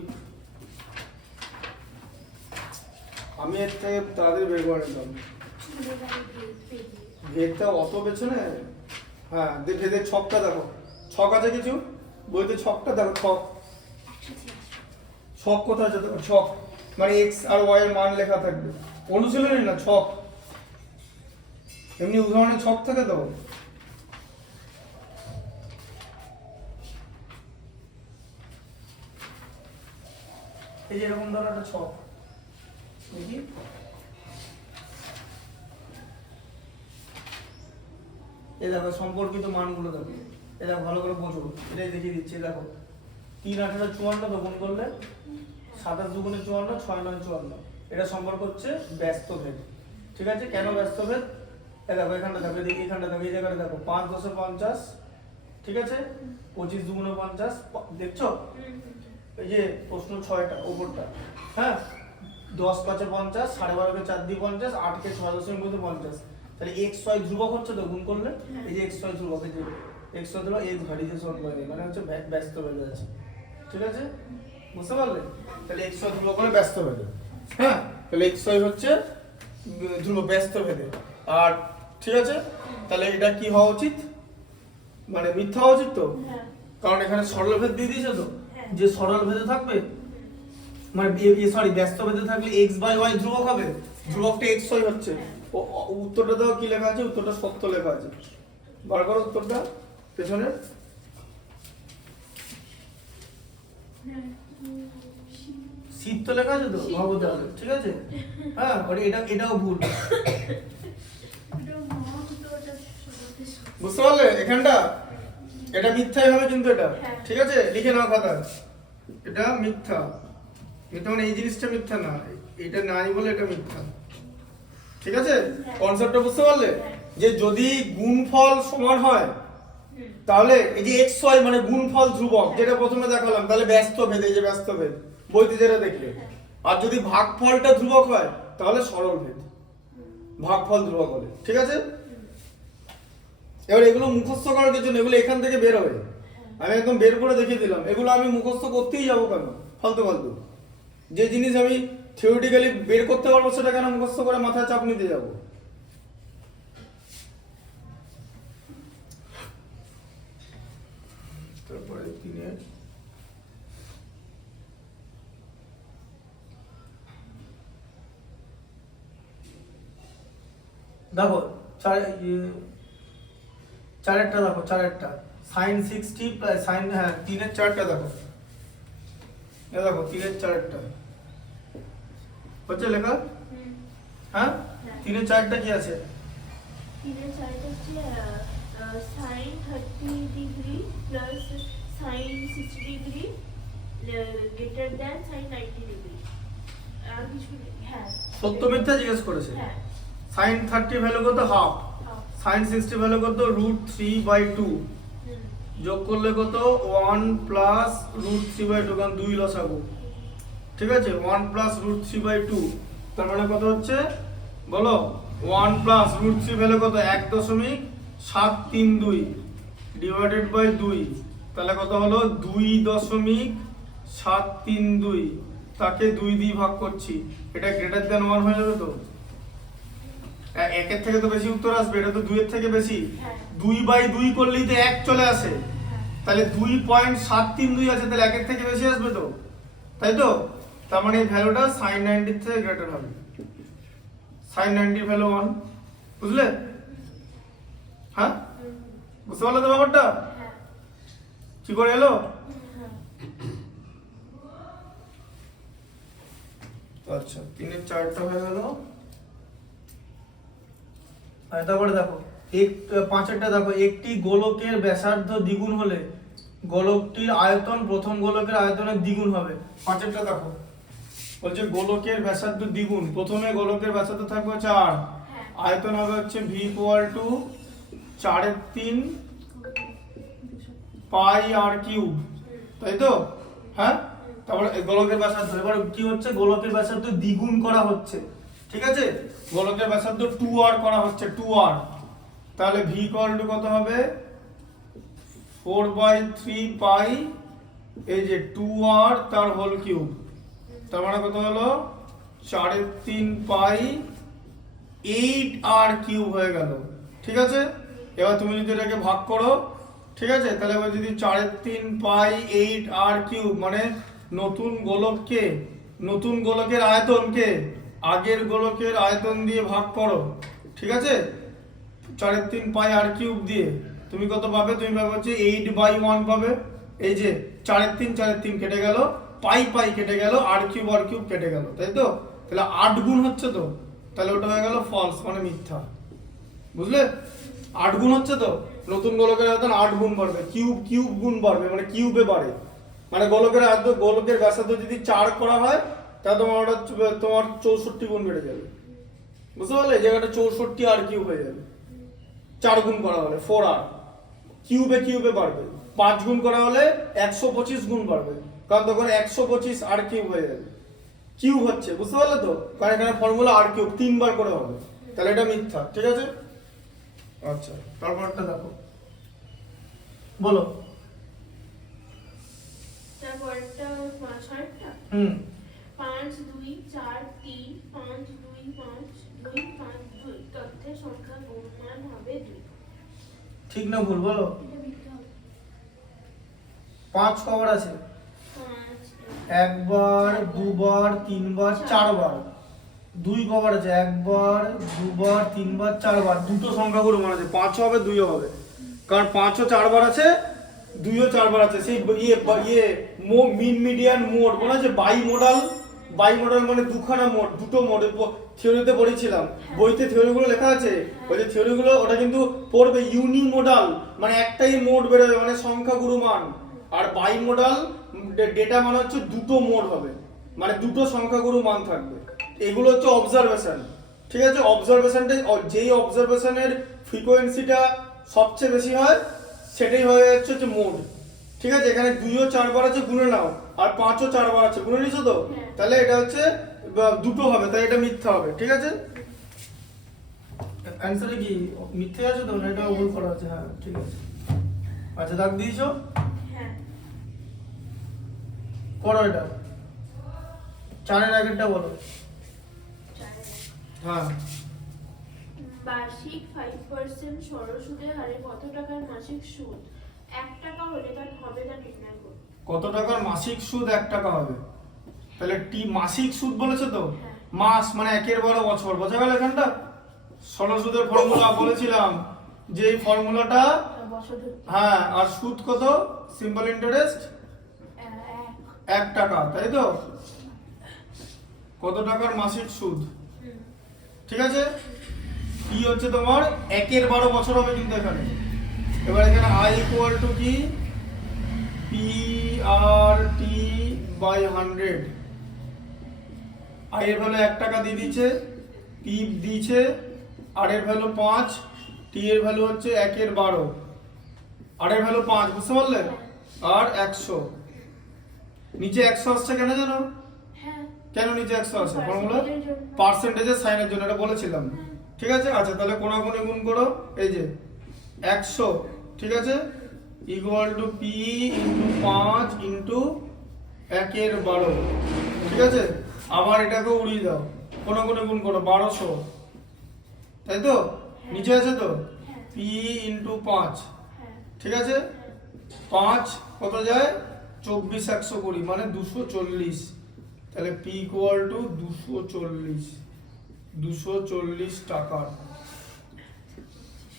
আমি এর থেকে তাড়াতাড়ি বের করে নিতাম। ভেদটা অত পেছনে? হ্যাঁ, ভেদের ছকটা দেখো, ছক আছে কিছু বইতে, ছকটা দেখো, ছক কোথায় আছে দেখো, ছক মানে x আর y এর মান লেখা থাকবে, অনুশীলনী না ছক, এমনি উদাহরণে ছক থাকে তো। এই যে এরকম ধরো একটা ছক, দেখি এই দেখো সম্পর্কিত মানগুলো দেখো, এটা ভালো করে বোঝো, এটাই দেখিয়ে দিচ্ছি। দেখো 3 8 54 তো গুণ করলে 27 2 54, 6 9 54, এটা সম্পর্ক হচ্ছে ব্যস্ত ভেদ, ঠিক আছে? কেন ব্যস্ত ভেদ? এই দেখো এখানটা দেখো, দেখি এখানটা দেখো, এই জায়গাটা দেখো 5 10 50, ঠিক আছে? 25 2 50, দেখছো? এই যে প্রশ্ন 6টা উপরটা, হ্যাঁ, 10 5 50, 12.5 কে 4 দিয়ে 50, 8 কে 6 দশমিক বলতে 50, তাহলে x y ধ্রুবক হচ্ছে তো, গুণ করলে এই যে x y ধ্রুবক, এই যে x y ধ্রুবক, x ভ্যারিয়েশন বাইরে মানে হচ্ছে ব্যস্ত ভেদে আছে, ঠিক আছে? বুঝতে পারলে? তাহলে x y ধ্রুবক হলে ব্যস্ত ভেদে, হ্যাঁ, তাহলে x y হচ্ছে ধ্রুবক ব্যস্ত ভেদে, আর ঠিক আছে? তাহলে এটা কি হওয়া উচিত, মানে মিথ্যা হওয়া উচিত তো, কারণ এখানে সরল ভেদ দিয়ে দিয়েছে তো, যে সরল ভেদে থাকবে মানে সরি ব্যস্ত ভেদে থাকলে x বাই y ধ্রুবক হবে, ধ্রুবকটা x y হচ্ছে। উত্তরটা দাও, কি লেখা আছে? উত্তরটা সত্য লেখা আছে, বার করো উত্তরটা পেছনে। শীত তো লেখা আছে তো, ভাবতে হবে, ঠিক আছে? হ্যাঁ, এটাও ভুল, বুঝতে পারলে? এখানটা এটা মিথ্যাই হবে কিন্তু, এটা ঠিক আছে? লিখে নাও খাতায়, এটা মিথ্যা, মিথ্যা মানে এই জিনিসটা মিথ্যা না, এটা নাই বলে এটা মিথ্যা, ঠিক আছে? কনসেপ্টটা বুঝতে পারলে? যে যদি গুণফল সমান হয় তাহলে এই যে x y মানে গুণফল ধ্রুবক, যেটা প্রথমে দেখালাম, তাহলে ব্যস্ত ভেদ, এই যে ব্যস্ত ভেদ বইতে যেটা দেখলে, আর যদি ভাগফলটা ধ্রুবক হয় তাহলে সরল ভেদ, ভাগফল ধ্রুবক হলে, ঠিক আছে? এবার এগুলো মুখস্থ করার কিছু নেই, এগুলো এখান থেকে বের হবে, আমি একদম বের করে দেখিয়ে দিলাম, এগুলো আমি মুখস্থ করতেই যাবো কেন ফালতু ফালতু? যে জিনিস আমি থিওরিটিক্যালি বের করতে পারবো সেটা কেন মুখস্থ করে মাথায় চাপ নিতে যাবো? তারপরে 3 দেখো, চারেরটা দেখো, চারেরটা sin 60 প্লাস sin, হ্যাঁ 3 চারটা দেখো, এই দেখো 3 চারটা হচ্ছে লেখা, হ্যাঁ 3 চারটা কি আছে? 3 চারটা হচ্ছে sin 30 degree plus sin 60 degree greater than sin 90 degree, আর কিছু নেই। হ্যাঁ, সত্য মিথ্যা জিজ্ঞেস করেছে। হ্যাঁ, sin 30 ভ্যালু কত? হাফ। sin 60 ভ্যালু কত? √3/2, যোগ করলে কত? 1 প্লাস √3/2, কারণ 2 লসাগু, ঠিক আছে? 1 প্লাস √3/2, তার মানে কত হচ্ছে বলো? 1 প্লাস √3 ভ্যালু কত? 1.732 ডিভাইডেড বাই 2, তাহলে কত হলো? 2.732, তাকে 2 দিয়ে ভাগ করছি, এটা গ্রেটার দ্যান 1 হয়ে যাবে তো? একের থেকে তো বেশি উত্তর আসবে, এটা তো 2 এর থেকে বেশি, 2/2 করলেই তো 1 চলে আসে, তাহলে 2.732 আছে, তাহলে 1 এর থেকে বেশি আসবে তো, তাই তো? তার মানে এই ভ্যালুটা sin 90 থেকে গ্রেটার হবে, sin 90 ভ্যালু 1, বুঝলে? হ্যাঁ, বুঝতে পারলে তো ব্যাপারটা কি করে এলো? আচ্ছা, 3 চারটা হয়ে গেল। তারপরে দেখো পাঁচেরটা দেখো, একটি গোলকের ব্যাসার্ধ দ্বিগুণ হলে গোলকটির আয়তন প্রথম গোলকের আয়তনের দ্বিগুণ হবে। পাঁচেরটা দেখো, বলছে গোলকের ব্যাসার্ধ দ্বিগুণ, প্রথমে গোলকের ব্যাসার্ধ থাকবে 4, আয়তন হবে হচ্ছে v equal to 4/3 pi r cube, তাই তো? হ্যাঁ, তারপরে গোলকের ব্যাসার্ধ, এবার কি হচ্ছে, গোলকের ব্যাসার্ধ দ্বিগুণ করা হচ্ছে, ঠিক আছে? গোলকের ব্যাসার্ধ 2r করা হচ্ছে, 2r, তাহলে v ইকুয়াল টু কত হবে, 4/3 পাই এই যে 2r তার হোল কিউব, তার মানে কত হলো 4/3 পাই 8r কিউব হয়ে গেল, ঠিক আছে? এবার তুমি যদি এটাকে ভাগ করো, ঠিক আছে, তাহলে এবার যদি 4/3 পাই 8r কিউব মানে নতুন গোলকের আয়তনকে আগের গোলকের আয়তন দিয়ে ভাগ করো, ঠিক আছে? 4/3 পাই r কিউব দিয়ে তুমি কত পাবে, তুমি পাবে হচ্ছে 8/1 পাবে। এই যে 4/3 কেটে গেল, পাই কেটে গেল, r কিউব কেটে গেল, তাই তো? তাহলে 8 গুণ হচ্ছে তো, তাহলে ওটা হয়ে গেল ফলস মানে মিথ্যা, বুঝলে? 8 গুণ হচ্ছে তো, নতুন গোলকের আয়তন 8 গুণ বাড়বে, কিউব গুণ বাড়বে মানে কিউবে বাড়ে, মানে গোলকের ব্যাসার্ধ যদি 4 করা হয় তাহলে তোমার 64 গুণ বেড়ে যাবে, বুঝতে পারলে? এই জায়গাটা 64 আর কিউব হয়ে যাবে, 4 গুণ করা হলে 4r, কিউবে বাড়বে, 5 গুণ করা হলে 125 গুণ বাড়বে, কারণ তখন 125 আর কিউব হয়ে যাবে, কিউব হচ্ছে, বুঝতে পারলে তো? কারণ এখানে ফর্মুলা আর কিউব 3 বার করে হবে, তাহলে এটা মিথ্যা, ঠিক আছে? আচ্ছা, তারপরটা দেখো, বলো। তারপরটা 5টা 5 2 4 3 5 2 5 2 5 2 তথ্যের সংখ্যা গুণমান হবে 2। ঠিক না ভুল বলো? এটা মিথ্যা হবে। 5 কবার আছে? 5 একবার, দুবার, তিনবার, 4বার। 2 কবার আছে? একবার, দুবার, তিনবার, 4বার। দুটো সংখ্যা গুলো মানে আছে, 5 হবে 2 হবে, কারণ 5 ও 4বার আছে, 2 ও 4বার আছে। সেই মিন মিডিয়ান মোড বলা আছে, বাই মডাল মানে দুখানা মোড, দুটো মোড থিওরিতে পড়েছিলাম, বইতে থিওরিগুলো লেখা আছে, ওই যে থিওরিগুলো ওটা কিন্তু পড়বে। ইউনি মোডাল মানে একটাই মোড বেরোবে মানে সংখ্যা গুরুমান, আর বাই মডাল ডেটা মানে হচ্ছে দুটো মোড হবে মানে দুটো সংখ্যাগুরু মান থাকবে। এগুলো হচ্ছে অবজারভেশন, ঠিক আছে? অবজারভেশনটা যেই অবজারভেশনের ফ্রিকোয়েন্সিটা সবচেয়ে বেশি হয় সেটাই হয়ে যাচ্ছে মোড, ঠিক আছে? এখানে 2 ও 4বার আছে, গুণে নাও, আর 5 ও 4বার আছে, গুণে নিছো তো, তাহলে এটা হচ্ছে দুটো হবে, তাই এটা মিথ্যা হবে, ঠিক আছে? অ্যানসারে কি মিথ্যে আছে তো, না এটা ভুল করা আছে? হ্যাঁ, ঠিক আছে। আচ্ছা, দাগ দিয়েছো? হ্যাঁ। করো এটা। 4-এর আগেরটা বলো। হ্যাঁ। বার্ষিক 5% সরল সুদের হারে কত টাকার মাসিক সুদ 1 টাকা হলে তার হবে না নির্ণয় করুন। কত টাকার মাসিক সুদ 1 টাকা হবে? তাহলে মাসিক সুদ বলেছে তো, হ্যাঁ। মাস মানে 1/12 বছর, বোঝা গেল? এখানটা সরল সুদের ফর্মুলা বলেছিলাম, যে এই ফর্মুলাটা, বছর হ্যাঁ, আর সুদ কত? সিম্পল ইন্টারেস্ট 1 টাকা, তাই তো? কত টাকার মাসিক সুদ, ঠিক আছে? কি হচ্ছে তোমার 1/12 বছর হবে কিন্তু এখানে। এবার এখানে i ইকুয়াল টু কি, PRT/100, i এর ভ্যালু 1 টাকা দিয়ে দিয়েছে, p দিয়েছে, r এর ভ্যালু 5, t এর ভ্যালু হচ্ছে 1/12, r এর ভ্যালু 5, বুঝতে পারলে? আর 100, নিচে 100 আসছে কেন জানো? হ্যাঁ। কেন নিচে 100 আসে? ফর্মুলা পার্সেন্টেজের সাইনের জন্য, এটা বলেছিলাম, ঠিক আছে? আচ্ছা, তাহলে কোণাকুণি গুণ করো, এই যে 100, ঠিক আছে, equal two p into 5 into 1/12, ঠিক আছে? আবার এটাকে উড়িয়ে দাও, কোণাকুণি গুণ করো, 1200, তাই তো? নিচে আছে তো, p ইন্টু 5, ঠিক আছে? 5 কত যায়? 24/120 মানে 240, তাহলে p ইকুয়াল টু 240 টাকা,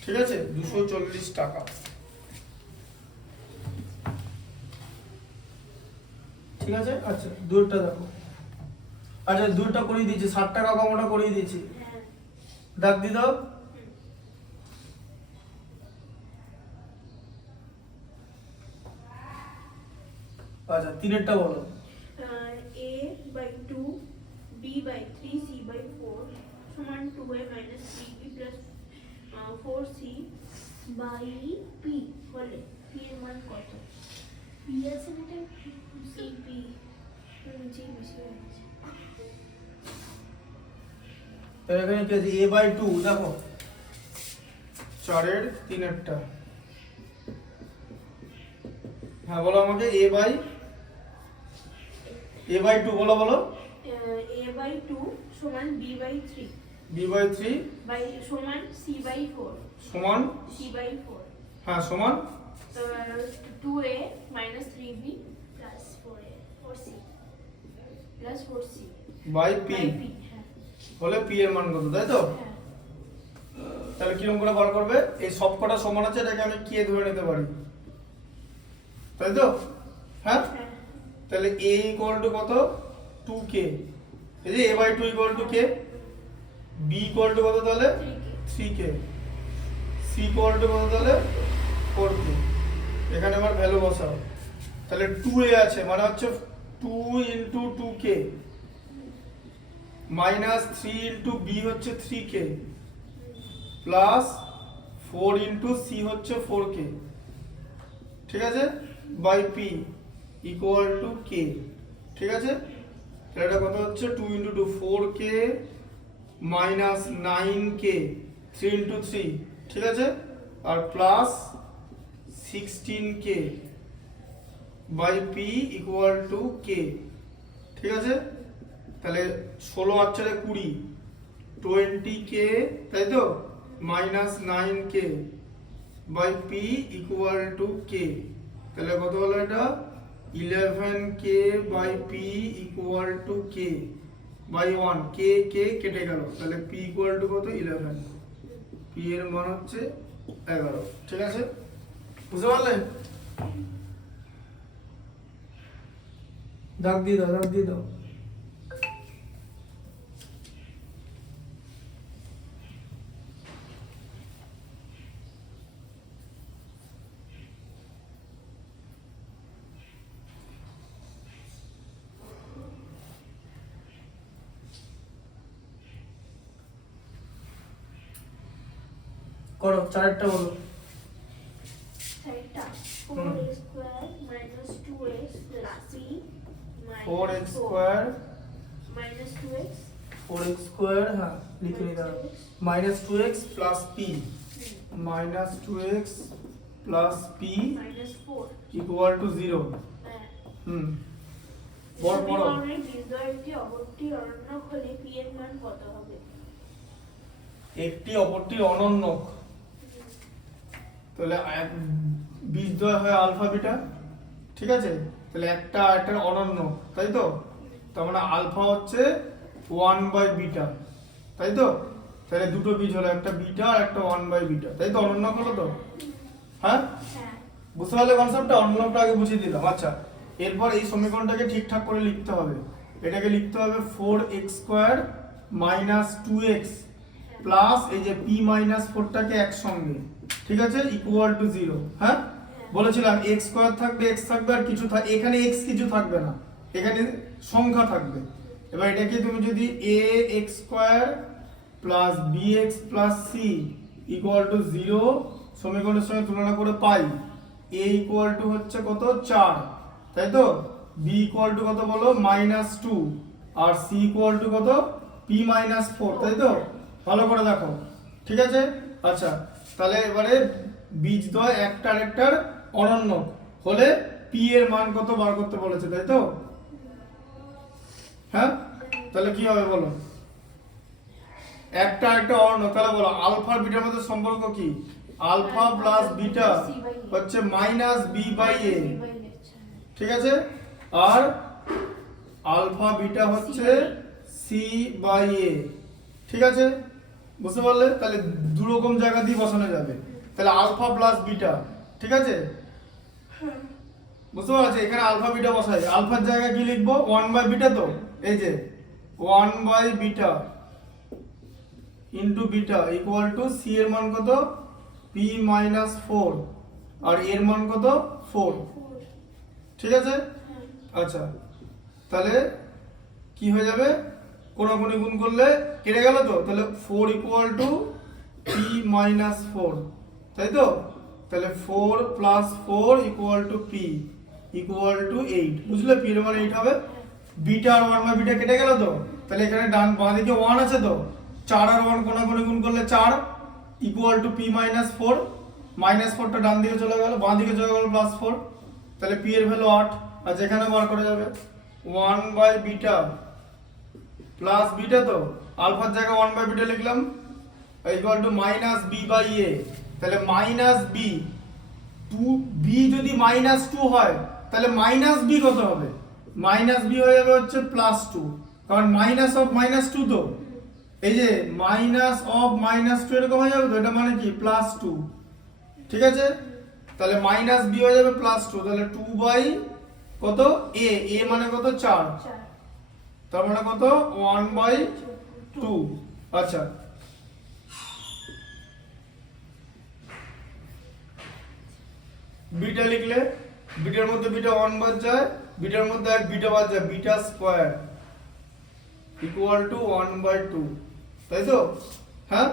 ঠিক আছে? 240 টাকা, ঠিক আছে? আচ্ছা, দূরটা দেখো। আচ্ছা, দূরটা করিয়ে দিয়েছি, 60 টাকা কমটা করিয়ে দিয়েছি, দাগ দিয়ে দাও। আচ্ছা তিনেরটা বলো। a by 2 b by 3 c by 4 সমান 2a minus 3b plus 4c by p হলে p এর মান কত? p আছে না cp নিচে বেশি হয়ে গেছে। তাহলে এখানে কি আছে a বাই 2 দেখো 4 এর তিনেরটা। হ্যাঁ বলো আমাকে a বাই 2 বলো বলো। a by 2 সমান b by 3 b by 3 by সমান c by 4 সমান c by 4 হ্যাঁ সমান 2a minus 3b plus 4a 4c plus 4c by p by p হ্যাঁ হলে p এর মান কত তাই তো? হ্যাঁ তাহলে কিরকম করে বার করবে? এই সবকটা সমান আছে এটাকে আমি k ধরে নিতে পারি তাই তো? হ্যাঁ হ্যাঁ তাহলে a ইকুয়াল টু কত 2k এই যে a by 2 equal to k b equal to কত তাহলে 3k c ইকুয়াল টু কত তাহলে 4k এখানে আবার ভ্যালু বসাও তাহলে 2a আছে মানে হচ্ছে 2 into 2k minus 3 into b হচ্ছে 3k প্লাস 4 ইনটু c হচ্ছে 4k ঠিক আছে by p equal to k ঠিক আছে তাহলে এটা কত হচ্ছে 2 into 2 4k minus 9k 3 into 3 ঠিক আছে আর plus 16k by p equal to k ঠিক আছে তাহলে 16 আর 4 20 20k তাই তো minus 9k by p equal to k তাহলে কত হলো এটা 11k by p equal to k by 1 k কেটে গেল তাহলে p ইকুয়াল টু কত 11 p এর মান হচ্ছে 11 ঠিক আছে বুঝতে পারলে দাগ দিয়ে দাও করো চারটা বলো চারটা 4a square minus 2x plus c 4x square minus 2x 4x square হ্যাঁ লিখে নিতে হবে minus 2x plus p minus 2x plus p minus 4 equal to 0 হ্যাঁ বড় বড় সমীকরণের বিজয়টি অপরটি অনন্য হলে p এর মান কত হবে? একটি অপরটি অনন্যক তাহলে বীজদ্বয় হয় আলফা বিটা ঠিক আছে তাহলে একটা আরেকটার অনন্য তাই তো তার মানে আলফা হচ্ছে 1 বাই বিটা তাই তো তাহলে দুটো বীজ হলো একটা বিটা আর একটা 1 বাই বিটা তাই তো অনন্যক হলো তো হ্যাঁ হ্যাঁ বুঝতে পারলে কনসেপ্টটা অনন্যকটা আগে বুঝিয়ে দিলাম আচ্ছা এরপর এই সমীকরণটাকে ঠিকঠাক করে লিখতে হবে এটাকে লিখতে হবে 4x square minus 2x plus এই যে p মাইনাস 4টাকে একসঙ্গে ঠিক আছে ইকুয়াল টু 0 হ্যাঁ বলেছিলাম x স্কয়ার থাকবে x থাকবে আর কিছু থাকবে এখানে x কিছু থাকবে না এখানে সংখ্যা থাকবে এবার এটাকে তুমি যদি ax square plus bx plus c equal to 0 সমীকরণের সঙ্গে তুলনা করে পাই a ইকুয়াল টু হচ্ছে কত 4 তাই তো b ইকুয়াল টু কত বলো -2 আর c ইকুয়াল টু কত p -4 তাই তো ভালো করে দেখো ঠিক আছে আচ্ছা তাহলে এবারে বীজদ্বয় একটা আরেকটার অনন্য হলে p এর মান কত বার করতে বলেছে তাই তো হ্যাঁ তাহলে কি হবে বলো একটা আরেকটা অনন্য তাহলে বলো আলফা বিটার মধ্যে সম্পর্ক কি আলফা প্লাস বিটা হচ্ছে -b বাই a ঠিক আছে আর আলফা বিটা হচ্ছে c বাই a ঠিক আছে বুঝতে পারলে তাহলে দু রকম জায়গা দিয়ে বসানো যাবে তাহলে আলফা প্লাস বিটা ঠিক আছে বুঝতে পারছো এখানে আলফা বিটা বসাই আলফার জায়গায় কি লিখবো 1 বাই বিটা তো এই যে 1 by beta into beta equal to c এর মান কত p -4 আর এর মান কত 4 ঠিক আছে আচ্ছা তাহলে কি হয়ে যাবে, কোনাকুনি গুণ করলে কেটে গেল তো, তাহলে 4 ইকুয়াল টু p মাইনাস 4, তাই তো? তাহলে 4 plus 4 equal to p equal two 8, বুঝলে? p এর মান 8 হবে। বিটা আর 1 বাই বিটা কেটে গেল তো, তাহলে এখানে ডান বাঁ দিকে 1 আছে তো, 4 আর 1 কোনাকুনি গুণ করলে 4 equal to p minus 4, minus 4টা ডান দিকে চলে গেল, বাঁ দিকে চলে গেল প্লাস 4, তাহলে p এর ভ্যালু 8, আর যেখানে বার করা যাবে 1 বাই বিটা প্লাস বিটা, তো আলফার জায়গায় 1 বাই বিটা লিখলাম equal to minus B by A, তাহলে মাইনাস বি 2, বি যদি মাইনাস 2 হয় তাহলে মাইনাস বি কত হবে? মাইনাস বি হয়ে যাবে হচ্ছে প্লাস 2, কারণ মাইনাস অফ মাইনাস 2 তো, এই যে মাইনাস অফ মাইনাস 2 এরকম হয়ে যাবে তো, এটা মানে কি প্লাস 2, ঠিক আছে? তাহলে মাইনাস বি হয়ে যাবে প্লাস 2, তাহলে 2 বাই কত এ, এ মানে কত 4, তার মানে কত 1 বাই 2। আচ্ছা বিটা লিখলে বিটার মধ্যে বিটা 1 বাদ যায়, বিটার মধ্যে এক বিটা বাদ যায়, beta square equal to 1 by 2, তাই তো? হ্যাঁ,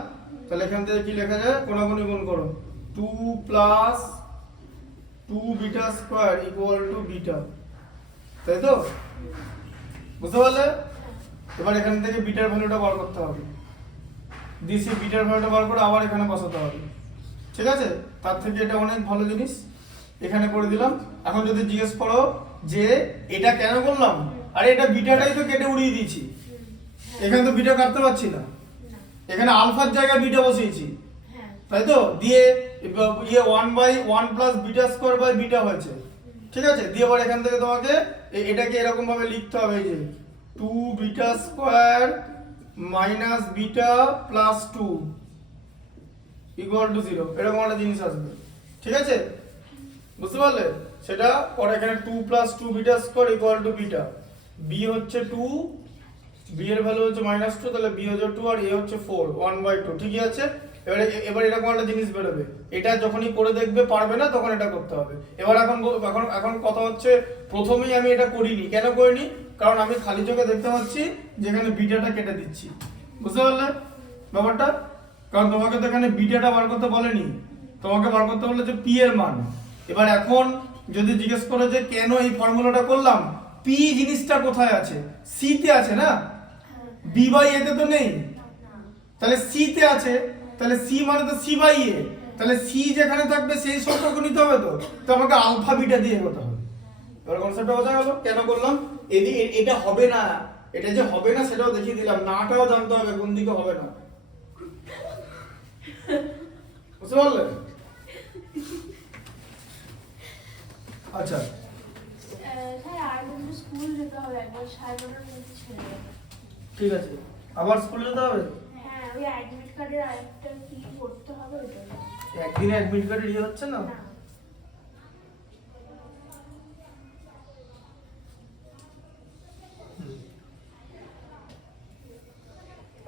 তাহলে এখান থেকে কি লেখা যায়, কোনাকুনি গুণ করো, 2 plus 2 beta square equal to beta, তাই তো? বুঝতে পারলে? এবার এখান থেকে বিটার ভ্যালুটা বার করতে হবে, দিছি বিটার ভ্যালুটা বার করে আবার এখানে বসাতে হবে, ঠিক আছে? তার থেকে এটা অনেক ভালো জিনিস, এখানে করে দিলাম। এখন যদি জিজ্ঞেস করো যে এটা কেন করলাম, আরে এটা বিটাটাই তো কেটে উড়িয়ে দিয়েছি, এখানে তো বিটা কাটতে পারছি না, এখানে আলফার জায়গায় বিটা বসিয়েছি, তাই তো? দিয়ে ইয়ে 1 by 1 plus beta square by beta হয়েছে, ঠিক আছে? দিয়ে এবার এখান থেকে তোমাকে এটাকে এরকম ভাবে লিখতে হবে, এই যে 2 beta square minus beta plus 2 equal to 0, এরকম একটা জিনিস আসবে, ঠিক আছে? বুঝতে পারলে? সেটা পরে এখানে 2 plus 2 beta square equal to beta, B হচ্ছে 2, বি এর ভ্যালু হচ্ছে মাইনাস 2, তাহলে বি হচ্ছে 2 আর এ হচ্ছে 4, 1 বাই 2, ঠিকই আছে? এবার এরকম একটা জিনিস বেরোবে, এটা যখনই করে দেখবে পারবে না তখন এটা করতে হবে। এবার এখন কথা হচ্ছে, প্রথমেই আমি এটা করিনি, কেন করিনি? কারণ আমি খালি চোখে দেখতে পাচ্ছি যেখানে বিটাটা কেটে দিচ্ছি, বুঝতে পারলে ব্যাপারটা? কারণ তোমাকে তো এখানে বিটাটা বার করতে বলেনি, তোমাকে বার করতে বলে যে পি এর মান। এবার এখন যদি জিজ্ঞেস করে যে কেন এই ফর্মুলাটা করলাম, পি জিনিসটা কোথায় আছে? সি তে আছে না, বি বাই এ তে তো নেই, তাহলে সি তে আছে, তাহলে সি মানে তো সি বাই এ, তাহলে সি যেখানে থাকবে সেই সম্পর্ক নিতে হবে, তো আমাকে আলফা বিটা দিয়ে করতে হবে। এবার কনসেপ্টটা বোঝা গেল কেন করলাম? এটা হবে না, এটা যে হবে না সেটাও দেখিয়ে দিলাম, নাটাও জানতে হবে কোন দিকে হবে না, বুঝতে পারলে? আচ্ছা স্যার আর বন্ধু স্কুল যেতে হবে, একবার 9:30টার মধ্যে ছেড়ে দেবে। ঠিক আছে, আবার স্কুলে যেতে হবে? হ্যাঁ, ওই অ্যাডমিট কার্ডের আরেকটা কি করতে হবে ওটা। একদিনে অ্যাডমিট কার্ডে ইয়ে হচ্ছে না? না।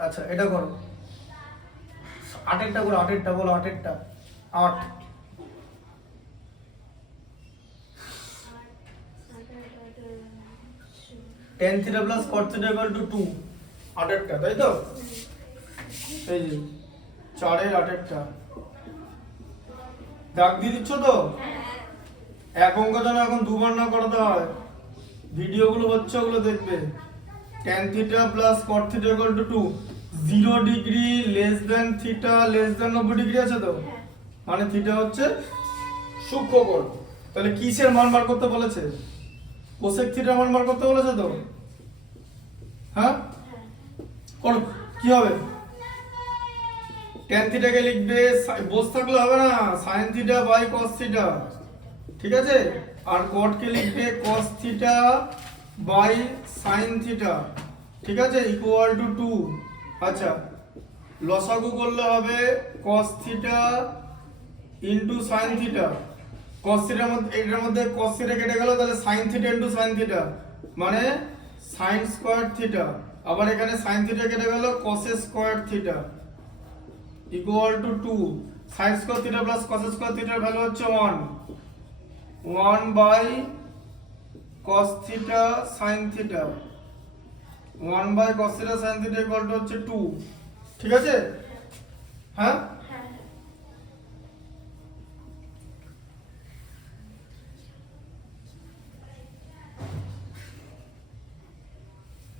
আচ্ছা এটা করো, 8 করো, 8 বলো, 8 8 tan theta plus cot theta equal to 2, 8 তাই তো? এই যে 4 এর 8 দাগ দিয়ে দিচ্ছ তো? এক অঙ্ক যেন এখন দুবার না করতে হয়, ভিডিওগুলো হচ্ছে ওগুলো দেখবে। tan theta plus cot theta equal to 2, 0 degree less than theta less than 90 degree আছে তো, মানে থিটা হচ্ছে সূক্ষ্মকোণ। তাহলে কিসের মান বার করতে বলেছে? কোসেক থিটার মান বার করতে বলেছে তো, হ্যাঁ? করো, কি হবে? tan থিটাকে লিখবে, বস থাকলে হবে না, sin theta by cos theta, ঠিক আছে? আর cot কে লিখবে cos theta by sin theta, ঠিক আছে? Equal to 2। আচ্ছা লসাগু করলে হবে cos theta into sin theta, cos থিটার মধ্যে এটার মধ্যে cos থিটা কেটে গেল, তাহলে sin theta into sin theta মানে sin স্কয়ার থিটা, আবার এখানে sin থিটা কেটে গেল cos square theta equal to 2। sin square theta plus cos square থিটার ভ্যালু হচ্ছে 1 by cos theta sin theta 1 by cos theta sin theta equal to হচ্ছে 2, ঠিক আছে? হ্যাঁ, হ্যাঁ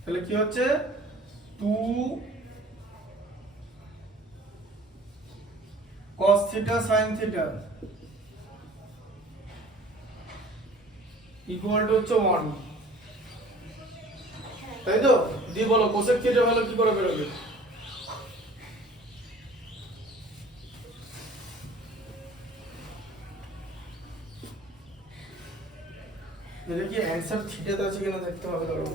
তাহলে কি হচ্ছে 2 cos theta sin theta equal to হচ্ছে 1, তাই তো? দিয়ে বলো কোসেক থিটা ভ্যালু কি করে বেরোবে? এটা কি অ্যানসার থিটাতে আছে কিনা দেখতে হবে ধরো।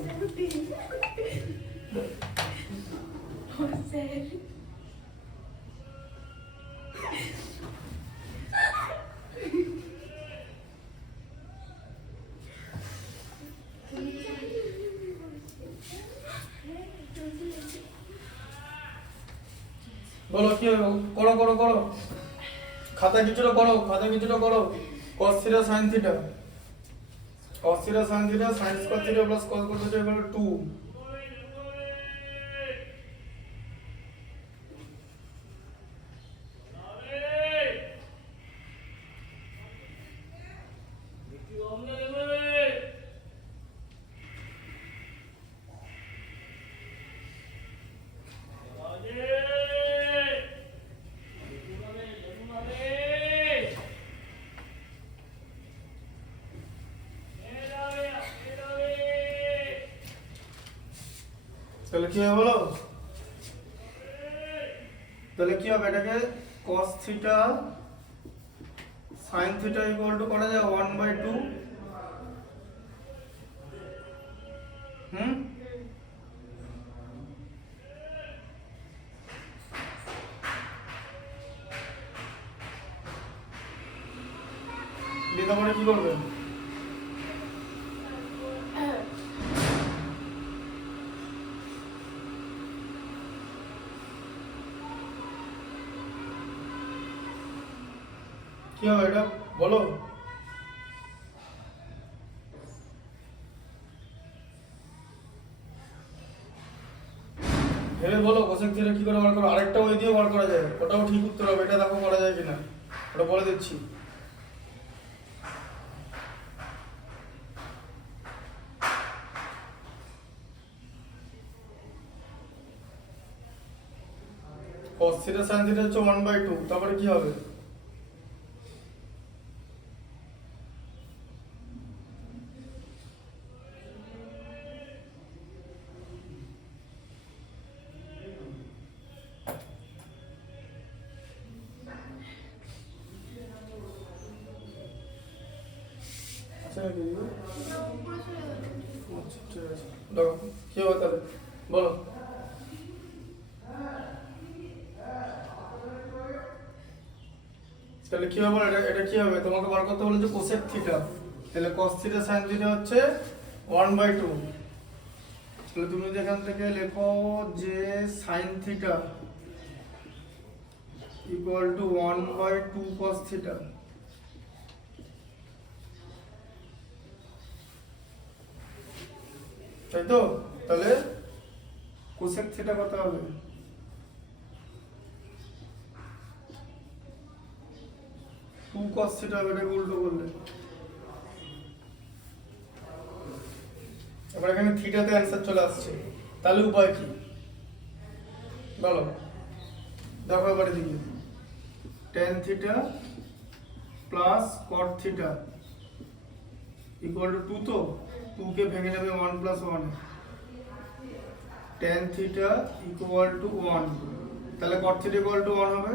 বলো কি হবে? করো করো করো, খাতা কিছুটা করো, খাতা কিছুটা করো। cos theta sin theta, cos theta sin theta sin square theta plus cos square theta equal to 2. তাহলে কি হবে বলো? তাহলে কি হবে এটাকে cos theta sin theta equal two করা যায় 1/2, দিয়ে তারপরে কি করবে? কি হবে এটা বলো? ভেবে বলো কোসেক থিটা কি করে বার করো? আরেকটা ওই দিয়ে বার করা যায়, ওটাও ঠিক উত্তর হবে। এটা দেখো করা যায় কিনা, ওটা বলে দিচ্ছি। cos theta sin theta হচ্ছে 1/2, তারপরে কি হবে? আচ্ছা নাকি? আচ্ছা ঠিক আছে, দেখো কি হবে তাহলে বলো। তাহলে কি হবে বলো? এটা কি হবে? তোমাকে বার করতে বলেছে কোসেক থিটা, তাহলে cos theta sin theta হচ্ছে 1/2। তাহলে তুমি যদি এখান থেকে লেখো যে sin theta equal two 1/2 cos theta, তাই তো? তাহলে কোসেক থিটা কত হবে? টু cos theta হবে, এটাকে উল্টো করলে। এবার এখানে থিটাতে অ্যান্সার চলে আসছে, তাহলে উপায় কি বলো? দেখো এবারে দিকে tan theta plus cot theta equal to 2, তো 2 কে ভেঙে নেবে 1 plus 1, tan theta equal to 1, তাহলে cot theta ইকুয়াল টু 1 হবে,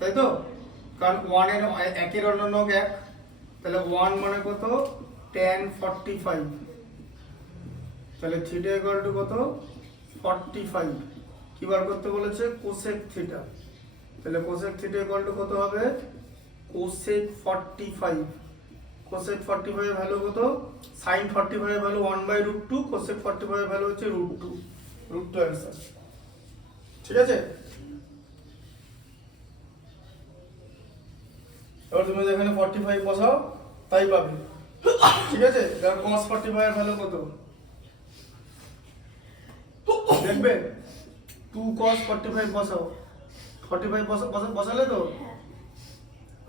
তাই তো? কারণ 1 এর একের অন্যান্য 1, তাহলে 1 মানে কত? tan 45, তাহলে থিটা ইকুয়াল টু কত? 45। কি বার করতে বলেছে? কোসেক থিটা, তাহলে কোসেক থিটা ইকুয়াল টু কত হবে? কোসেক 45। কোসেক 45 এর ভ্যালু কত? sin 45 এর ভ্যালু 1/√2, কোসেক 45 এর ভ্যালু হচ্ছে √2, √2 অ্যান্সার। ঠিক আছে? এবার তুমি এখানে 45 বসাও, তাই পাবে। ঠিক আছে, এবার cos 45 এর ভ্যালু কত দেখবে? 2 cos 45 বসাও, 45 বসালে তো? হ্যাঁ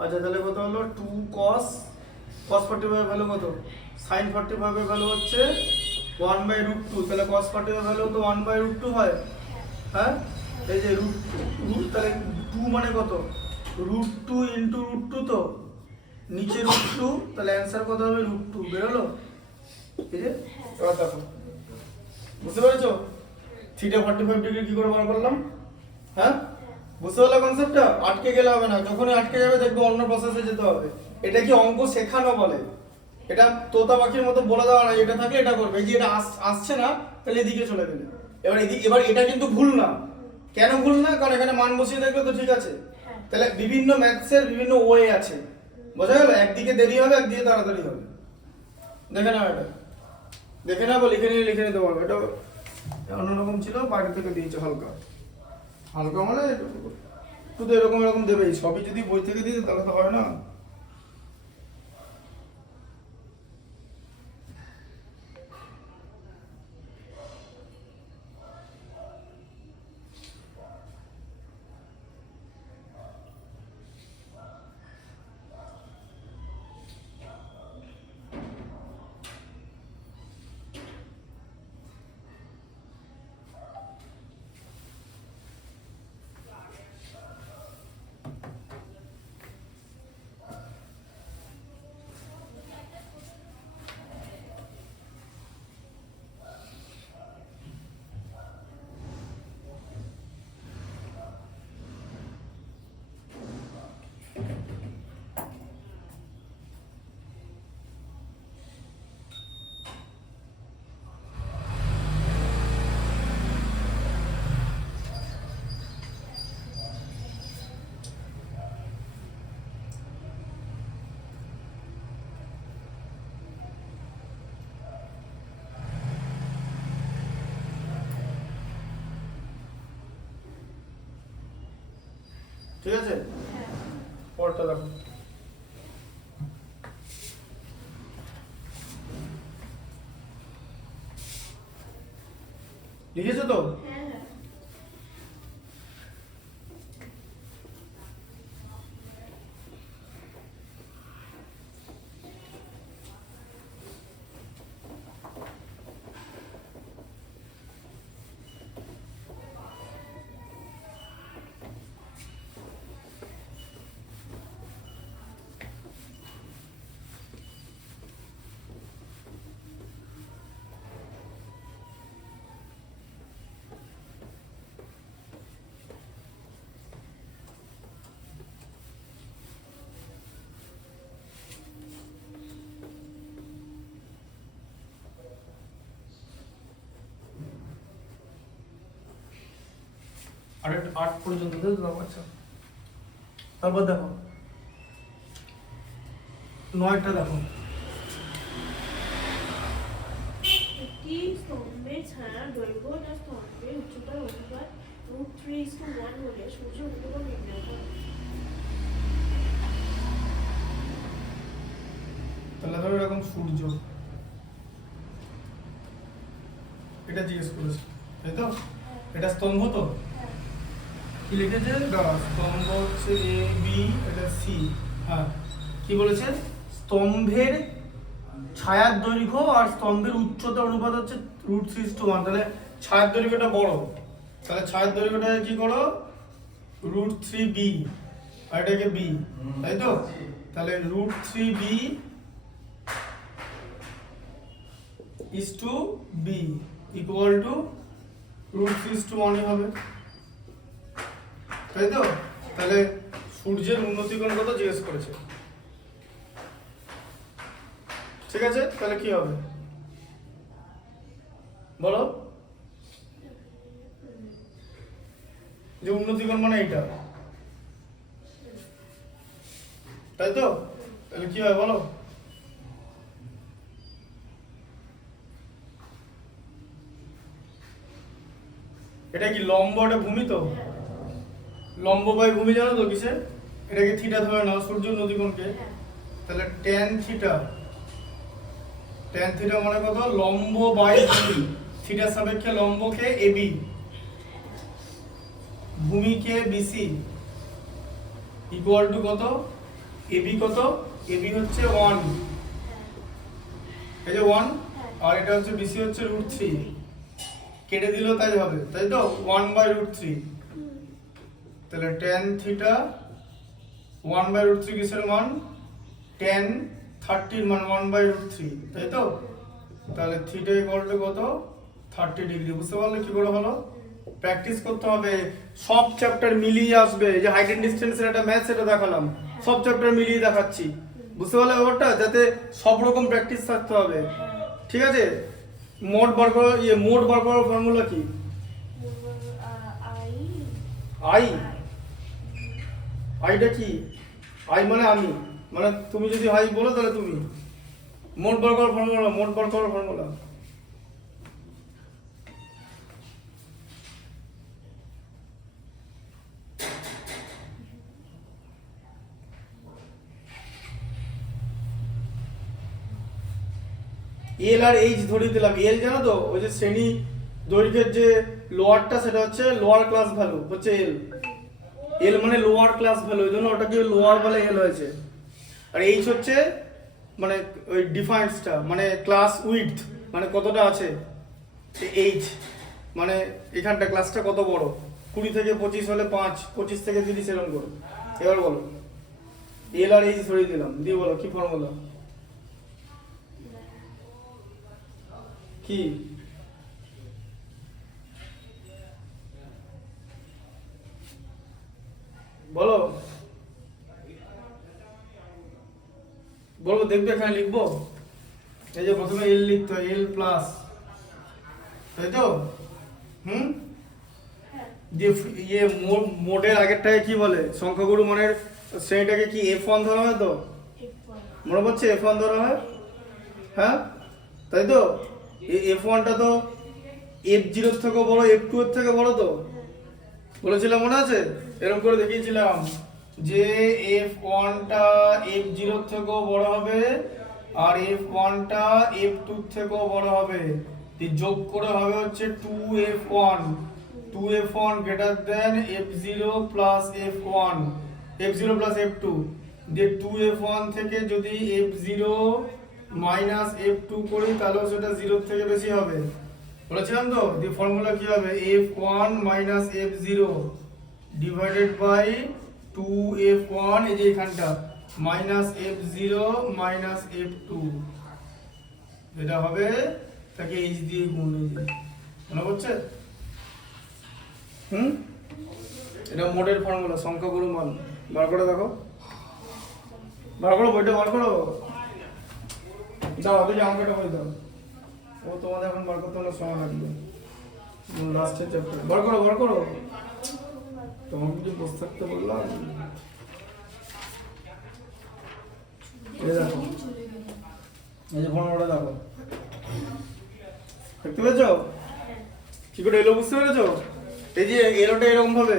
আচ্ছা তাহলে কত হলো 2 cos 45 এর ভ্যালু কত? sin 45 এর ভ্যালু হচ্ছে 1/√2, তাহলে cos 45 এর ভ্যালু তো 1/√2 হয়। হ্যাঁ, এই যে রুট তাহলে 2 মানে কত? √2 ইনটু √2, তো নিচে √2, তাহলে অ্যানসার কত হবে? √2 বের হলো। ঠিক আছে, এবার দেখো বুঝতে পেরেছো থিটা 45 ডিগ্রি কি করে বার করলাম? হ্যাঁ, বুঝতে পারলে কনসেপ্টটা? আটকে গেলে হবে না, যখনই আটকে যাবে দেখবে অন্য প্রসেসে যেতে হবে। এটা কি অঙ্ক শেখানো বলে, এটা তোতা পাখির মতো বলে দেওয়া না, এটা থাকলে এটা করবে। এই যে এটা আসছে না, তাহলে এদিকে চলে গেলে এবার এটা কিন্তু ভুল না। কেন ভুল না? কারণ এখানে মান বসিয়ে দেখলে তো ঠিক আছে। তাহলে বিভিন্ন ম্যাথসের বিভিন্ন ওয়ে আছে, বোঝা গেল? একদিকে দেরি হবে, একদিকে তাড়াতাড়ি হবে। দেখে নাও, এটা দেখে নাও, লিখে নিতে পারবে। এটা অন্যরকম ছিল, বাড়ি থেকে দিয়েছে হালকা হালকা, মানে একটু তো এরকম এরকম দেবেই। সবই যদি বই থেকে দিতে তাহলে তো হয় না। ঠিক আছে, পরটা দেখো। লিখেছো তো? হ্যাঁ আর 8 পর্যন্ত দাও। আচ্ছা, তারপর দেখো 9টা দেখো। একটি স্তম্ভের ছায়ার দৈর্ঘ্য তার স্তম্ভের উচ্চতার অনুপাত √3:1 হলে সূর্য উৎপন্ন নির্ণয় করো। তাহলে ধরো এরকম সূর্য, এটা জিজ্ঞেস করেছে, তাই তো? এটা স্তম্ভ তো? কি লিখেছে? স্তম্ভ হচ্ছে এ বি, এটা সি। হ্যাঁ, কি বলেছে? স্তম্ভের ছায়ার দৈর্ঘ্য আর স্তম্ভের উচ্চতার অনুপাত হচ্ছে √3:1। তাহলে ছায়ার দৈর্ঘ্যটা বড়, তাহলে ছায়ার দৈর্ঘ্যটা কি করো? √3b, আর এটাকে b, তাই তো? তাহলে √3b is to b equal to √3:1 হবে, তাই তো? তাহলে সূর্যের উন্নতিকোণ কত জিজ্ঞেস করেছে। ঠিক আছে, তাহলে কি হবে বলো? যে উন্নতিকোণ মানে এইটা, তাই তো? তাহলে কি হয় বলো? এটা কি লম্ব, এটা ভূমি তো? লম্ব বাই ভূমি জানো তো কিসে? এটাকে থিটা ধরে নাও, সূর্য উন্নতিকোণকে। তাহলে tan থিটা tan থিটা মানে কত লম্ব বাই ভূমি থিটার সাপেক্ষে লম্বকে এবি ভূমিকে বিসি ইকুয়াল টু কত এবি কত এবি হচ্ছে 1 এই যে 1 আর এটা হচ্ছে বিসি হচ্ছে √3 কেটে দিলেও তাই হবে তাই তো 1/√3 তাহলে tan থিটা 1/√3 কিসের মান tan 30 এর মান 1/√3 তাই তো তাহলে থিটা ইকুয়াল টু কত 30 ডিগ্রি বুঝতে পারলে কি করে হলো প্র্যাকটিস করতে হবে সব চ্যাপ্টার মিলিয়ে আসবে এই যে হাইট এন্ড ডিসটেন্সের একটা ম্যাথ সেটা দেখালাম সব চ্যাপ্টার মিলিয়ে দেখাচ্ছি বুঝতে পারলে ব্যাপারটা যাতে সব রকম প্র্যাকটিস থাকতে হবে ঠিক আছে মোট বার করার ফর্মুলা কি আই আইটা কি আই মানে আমি মানে তুমি যদি আই বলো তাহলে তুমি মোট বার করার ফর্মুলা এল আর এইচ ধরে দিলাম এল জানো তো ওই যে শ্রেণী দৈর্ঘ্যের যে লোয়ারটা সেটা হচ্ছে লোয়ার ক্লাস ভ্যালু হচ্ছে এল এল মানে লোয়ার ক্লাস ভ্যালু ওই জন্য ওটাকে লোয়ার বলে এল হয়েছে আর এইচ হচ্ছে মানে ওই ডিফারেন্সটা মানে ক্লাস উইডথ মানে কতটা আছে এইচ মানে এখানটা ক্লাসটা কত বড় 20 থেকে 25 হলে 5 25 থেকে 30 এরকম করো এবার বলো এল আর এইচ ধরে দিলাম দিয়ে বলো কি ফর্মুলা কি বলো বলবো দেখবে এখানে লিখবো এই যে প্রথমে এল লিখতে হয় এল প্লাস তাই তো যে ইয়ে মোডের আগেরটাকে কি বলে সংখ্যাগুরু মানের শ্রেণীটাকে কি F1 ধরা হয় তো মনে পড়ছে F1 ধরা হয় হ্যাঁ তাই তো F1টা তো F0 এর থেকে বড় F2 এর থেকে বড় তো বলেছিলাম মনে আছে এরকম করে দেখিয়েছিলাম যে F1টা F0 এর থেকেও বড় হবে আর F1টা F2 এর থেকেও বড় হবে যোগ করে হবে হচ্ছে 2F1 greater than F0 plus F1 F0 plus F2 যে 2F1 থেকে যদি F0 মাইনাস F2 করি তাহলে সেটা 0 থেকে বেশি হবে বলেছিলাম তো দি ফর্মুলা কি হবে F1 minus F0 divided by 2F1 এই যে এখানটা মাইনাস F0 মাইনাস F2 এটা হবে তাকে h দিয়ে গুণ মনে হচ্ছে এটা মোডের ফর্মুলা সংখ্যাগুরু মান বার করে দেখো বার করো বইটা বার করো দাও তুই আমাকে এটা বই দাও ও তোমাদের এখন বার করতে অনেক সময় লাগবে লাস্টের চ্যাপ্টার বার করো তোমাকে কি বসে থাকতে বললাম এই দেখো এই যে ফর্মুলাটা দেখো দেখতে পেয়েছো কি করে এলো বুঝতে পেরেছো এই যে এলোটা এরকম ভাবে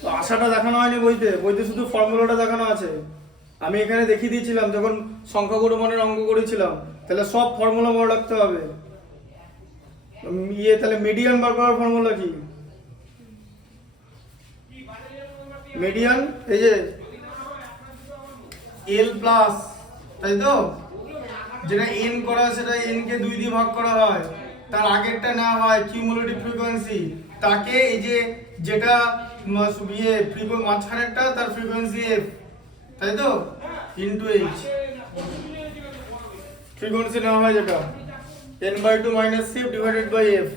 তো আশাটা দেখানো হয়নি বইতে শুধু ফর্মুলাটা দেখানো আছে আমি এখানে দেখিয়ে দিয়েছিলাম যখন সংখ্যাগুরু মানের অঙ্ক করেছিলাম তাহলে সব ফর্মুলা মনে রাখতে হবে তাহলে মিডিয়ান বার করার ফর্মুলা কি মিডিয়ান এই যে এল প্লাস তাই তো যেটা এন করা সেটা এন কে 2 দিয়ে ভাগ করা হয় তার আগেরটা নেওয়া হয় কিউমুলেটিভ ফ্রিকোয়েন্সি তাকে এই যে যেটা মাঝখানেরটা তার ফ্রিকোয়েন্সি এফ তাই তো ইনটু এইচ ফ্রিকোয়েন্সি নেওয়া হয় যেটা n/2 - c divided by f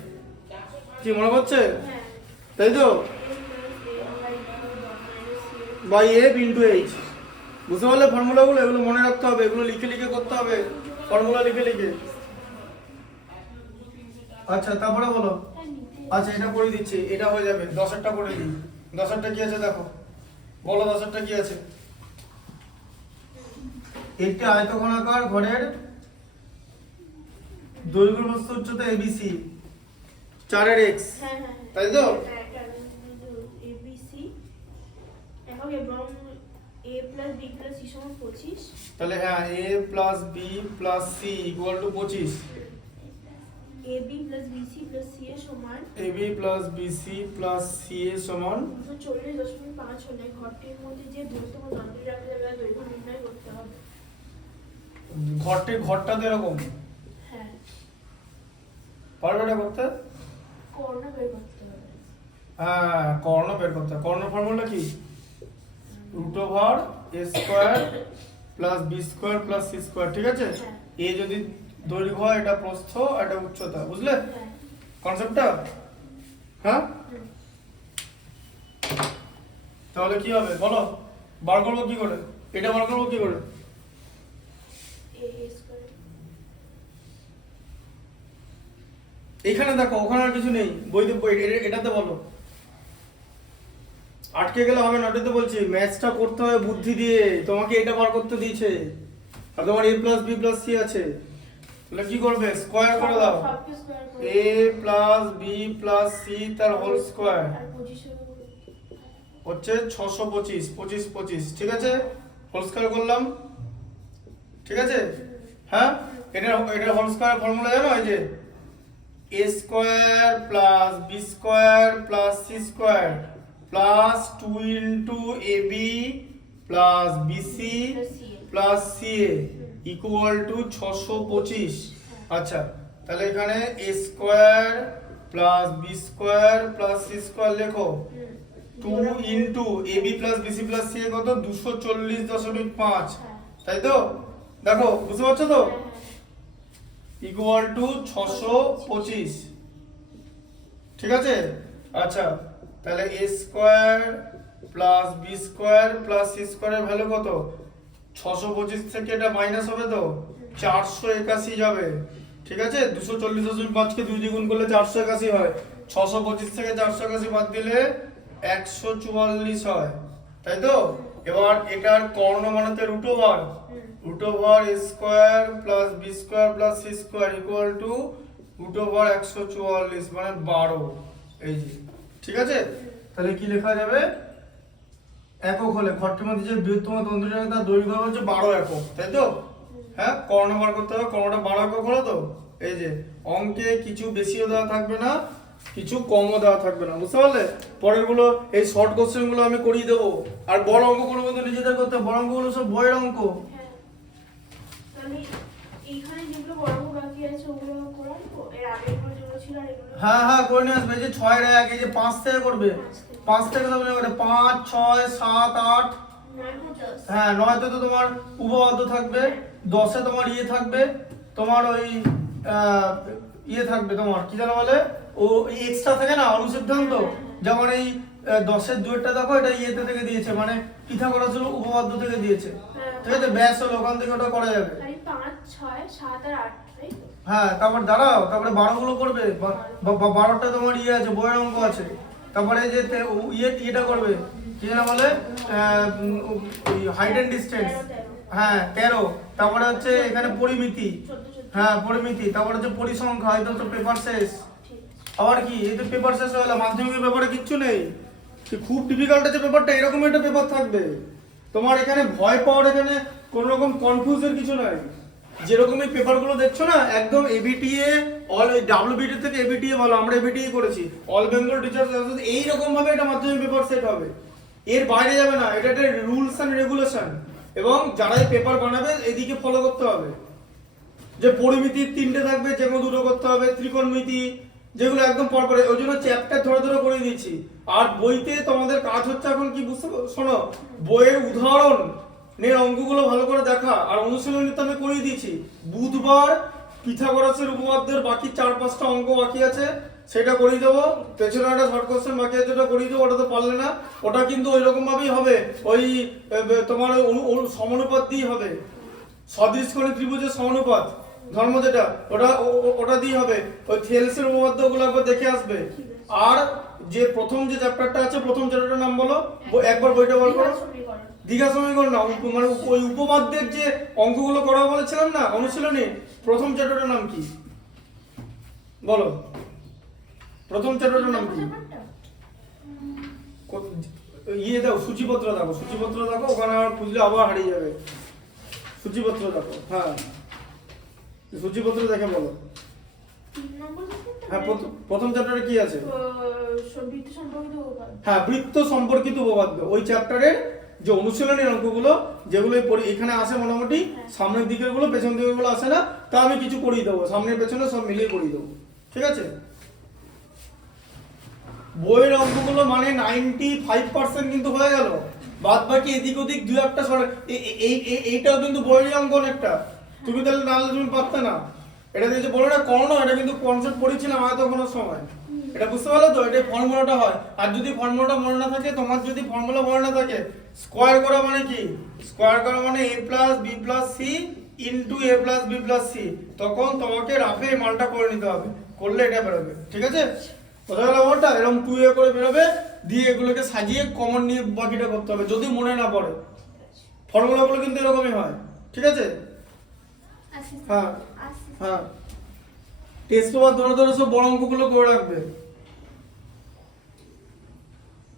কি মনে পড়ছে তাই তো বাই f ইনটু h বুঝতে পারলে ফর্মুলাগুলো এগুলো মনে রাখতে হবে এগুলো লিখে করতে হবে ফর্মুলা লিখে আচ্ছা তারপরে বলো আচ্ছা এটা করে দিচ্ছি এটা হয়ে যাবে 10এরটা করে দিই 10এরটা কি আছে দেখো বলো 10এরটা কি আছে একটি আয়তঘনাকার ঘরের দৈর্ঘ্য প্রস্থ উচ্চতা ABC 4 এর x তাই তো ABC এবং a plus b plus c সমান 25 তাহলে হ্যাঁ a plus b plus c equal to 25 ab plus bc plus ca সমান ab plus bc plus ca সমান 240.5 হলে ঘরটির মধ্যে যে দূরত্ব বাউন্ডারি রাখা যাবে দৈর্ঘ্য নির্ণয় করতে হবে। ঘরটা তো এরকম হ্যাঁ পারবে না করতে? কর্ণ বের করতে হবে। হ্যাঁ কর্ণ বের করতে হবে। কর্ণ ফর্মুলা কি? Root over a square plus b square plus c square, ঠিক আছে? হ্যাঁ। a যদি দৈর্ঘ্য হয়, এটা প্রস্থ, এটা উচ্চতা, বুঝলে হ্যাঁ কনসেপ্টটা? হ্যাঁ হুম। তাহলে কি হবে বলো, বার করবো কি করে? এটা বার করবো কি করে? a স্কয়ার এখানে দেখো, ওখানে আর কিছু নেই বইতে, এটাতে বলো। আটকে গেলে হবে না, ওটাতে বলছি ম্যাথসটা করতে হবে বুদ্ধি দিয়ে। তোমাকে এটা বার করতে দিয়েছে, আর তোমার a plus b plus c আছে, তাহলে কি করবে? স্কয়ার করে দাও। সবকে স্কয়ার করে a plus b plus c তার হোল স্কয়ার আর 25 হচ্ছে 625, 25 25, ঠিক আছে? হোল স্কয়ার করলাম, ঠিক আছে? হ্যাঁ, এটা হোল স্কয়ার ফর্মুলা জানো, এই যে a square plus b square plus c square plus 2 into ab plus bc plus ca equal to 625। আচ্ছা, তাহলে এখানে a square plus b square plus c square লেখো। 2 into ab plus bc plus ca কত? 240.5, তাই তো? দেখো, বুঝতে পারছো তো? ইকুয়াল টু 625, ঠিক আছে? আচ্ছা, তাহলে a square plus b square plus c স্কয়ারের ভ্যালু কত? 625 থেকে এটা মাইনাস হবে তো 481 যাবে, ঠিক আছে? 240.5 কে 2 দিয়ে গুণ করলে 481 হয়। 625 থেকে 481 বাদ দিলে 144 হয়, তাই তো? এবার এটার কর্ণ মানেতে root over a square plus b square plus c square equal to root over 144 মানে 12, এই যে, ঠিক আছে? তাহলে কি লেখা যাবে? একক হলে ঘরটির মধ্যে যে বৃহত্তম তন্তুটি থাকে তার দৈর্ঘ্য হচ্ছে 12 একক, তাই তো? হ্যাঁ, কর্ণ বার করতে হবে, কর্ণটা 12 একক হলো তো? এই যে অঙ্কে কিছু বেশিও দেওয়া থাকবে না, কিছু কমও দেওয়া থাকবে না, বুঝতে পারলে? পরের গুলো এই শর্ট কোশ্চেন গুলো আমি করিয়ে দেবো। আর বড় অঙ্কগুলো কিন্তু নিজেদের করতে হবে, বড় অঙ্কগুলো সব বইয়ের অঙ্ক। হ্যাঁ তাহলে এইখানে যেগুলো বড় বড় বাকি আছে ওগুলো করে আনবো, এর আগের গুলো যেগুলো ছিল আর এগুলো হ্যাঁ হ্যাঁ, করে নিয়ে আসবে। এই যে 6 এর 1, এই যে 5 থেকে করবে, 5 থেকে তাহলে 5 6 7 8, 9 10 হ্যাঁ 9 তে তো তোমার উপপাদ্য থাকবে, 10 এ তোমার ইয়ে থাকবে, তোমার ওই ইয়ে থাকবে, তোমার কি জানো বলে, ও এক্সট্রা থাকে না অনুসিদ্ধান্ত। যেমন এই 10 এর 2 টা দেখো, এটা ইয়েতে থেকে দিয়েছে, মানে পিথাগোরাসের উপপাদ্য থেকে দিয়েছে, ঠিক আছে? ব্যাস হলো, ওখান থেকে ওটা করা যাবে। খালি 5 6 7 আর 8 তাই তো? হ্যাঁ, তারপর দাঁড়াও, তারপরে 12 গুলো করবে, 12টা তোমার ইয়ে আছে, বইয়ের অঙ্ক আছে। তারপরে যে ইয়েটা করবে, কি যেন বলে, হাইট এন্ড ডিসটেন্স, হ্যাঁ 13। তারপরে হচ্ছে এখানে পরিমিতি, 14 হ্যাঁ পরিমিতি। তারপরে হচ্ছে পরিসংখ্যা, এই তো পেপার শেষ। ঠিক আছে। আবার কি, এই তো পেপার শেষ হয়ে গেল, মাধ্যমিকের পেপারে কিচ্ছু নেই। খুব ডিফিকাল্ট আছে পেপারটা, এরকম একটা পেপার থাকবে। তোমার এখানে ভয় পাওয়ার, এখানে কোনো রকম কনফিউজের কিছু নাই। যেরকম এই পেপারগুলো দেখছো না, একদম এবিটিএ অল, ডাব্লিউবিটি থেকে এবিটিএ ভালো, আমরা এবিটিএ করেছি, অল বেঙ্গল টিচার্স অ্যাসোসিয়েশন, এই রকম ভাবে এটা মাধ্যমিক পেপার সেট হবে, এর বাইরে যাবে না। এটা একটা রুলস এন্ড রেগুলেশন, এবং যারা এই পেপার বানাবে এদিকে ফলো করতে হবে। যে পরিমিতির 3টে থাকবে, যেগুলো 2টো করতে হবে, ত্রিকোণমিতি যেগুলো একদম পরপর, ওই জন্য চ্যাপ্টার ধরে ধরে করে দিয়েছি। আর বইতে তোমাদের কাজ হচ্ছে এখন কি, বুঝতে শোনো, বইয়ের উদাহরণ নের অঙ্কগুলো ভালো করে দেখা, আর অনুশীলনী তো আমি করিয়ে দিয়েছি। বুধবার পিথাগোরাসের উপপাদ্যের বাকি 4-5টা অঙ্ক বাকি আছে, সেটা করিয়ে দেবো। পেছনে একটা শর্ট কোশ্চেন বাকি আছে, ওটা করিয়ে দেবো। ওটা তো পারলে না, ওটা কিন্তু ওই রকম ভাবেই হবে, ওই তোমার সমানুপাত দিয়ে হবে, সদৃশকোণী ত্রিভুজের সমানুপাত ধর্ম যেটা, ওটা দিয়ে হবে। ওই থেলসের উপপাদ্যগুলো একবার দেখে আসবে। আর যে প্রথম যে চ্যাপ্টারটা আছে, প্রথম চ্যাপ্টারটার নাম বলো, একবার বইটা বল করো। দীঘা সমীকরণ না, মানে ওই উপপাদ্যের যে অঙ্কগুলো করা বলেছিলাম না অনুশীলনী, প্রথম চ্যাপ্টারটার নাম কি বলো? প্রথম চ্যাপ্টারটার নাম কি? ইয়ে দাও, সূচিপত্র দেখো, সূচিপত্র দেখো, ওখানে আবার খুঁজলে আবার হারিয়ে যাবে। সূচিপত্র দেখো, হ্যাঁ সূচিপত্র দেখে বলো। 3 নম্বর চ্যাপ্টার হ্যাঁ প্রথম চ্যাপ্টারে কি আছে? বৃত্ত সম্পর্কিত উপপাদ্য। হ্যাঁ বৃত্ত সম্পর্কিত উপপাদ্য, ওই চ্যাপ্টারের যে অনুশীলনী অঙ্কগুলো যেগুলো এখানে আসে মোটামুটি, সামনের দিকের গুলো পেছন দিকের গুলো আসে না, তা আমি কিছু করিয়ে দেবো, সামনের পেছনে সব মিলিয়ে করিয়ে দেবো, ঠিক আছে? বইয়ের অঙ্কগুলো মানে 95% কিন্তু হয়ে গেল, বাদ বাকি এদিক ওদিক দু একটা সরে, এইটাও কিন্তু বইয়ের অঙ্ক অনেকটা, তুমি তাহলে নাহলে তুমি পারতে না। এটা দিয়ে যে বলো না করো, এটা কিন্তু কনসেপ্ট পড়েছিলাম হয়তো কোনো সময়, এটা বুঝতে পারলে তো? এটা ফর্মুলাটা হয়, আর যদি ফর্মুলাটা মনে না থাকে, তোমার যদি ফর্মুলা মনে না থাকে, স্কোয়ার করা মানে কি? স্কোয়ার করা মানে a plus b plus c into a plus b plus c, তখন তোমাকে রাফে এই মালটা করে নিতে হবে, করলে এটা বেরোবে, ঠিক আছে? কোথায় গেল ওটা? এরকম 2a করে বেরোবে, দিয়ে এগুলোকে সাজিয়ে কমন নিয়ে বাকিটা করতে হবে, যদি মনে না পড়ে। ফর্মুলাগুলো কিন্তু এরকমই হয়, ঠিক আছে? আসি হ্যাঁ আসি হ্যাঁ টেস্ট পেপার ধরে ধরে সব বড় অঙ্কগুলো করে রাখবে।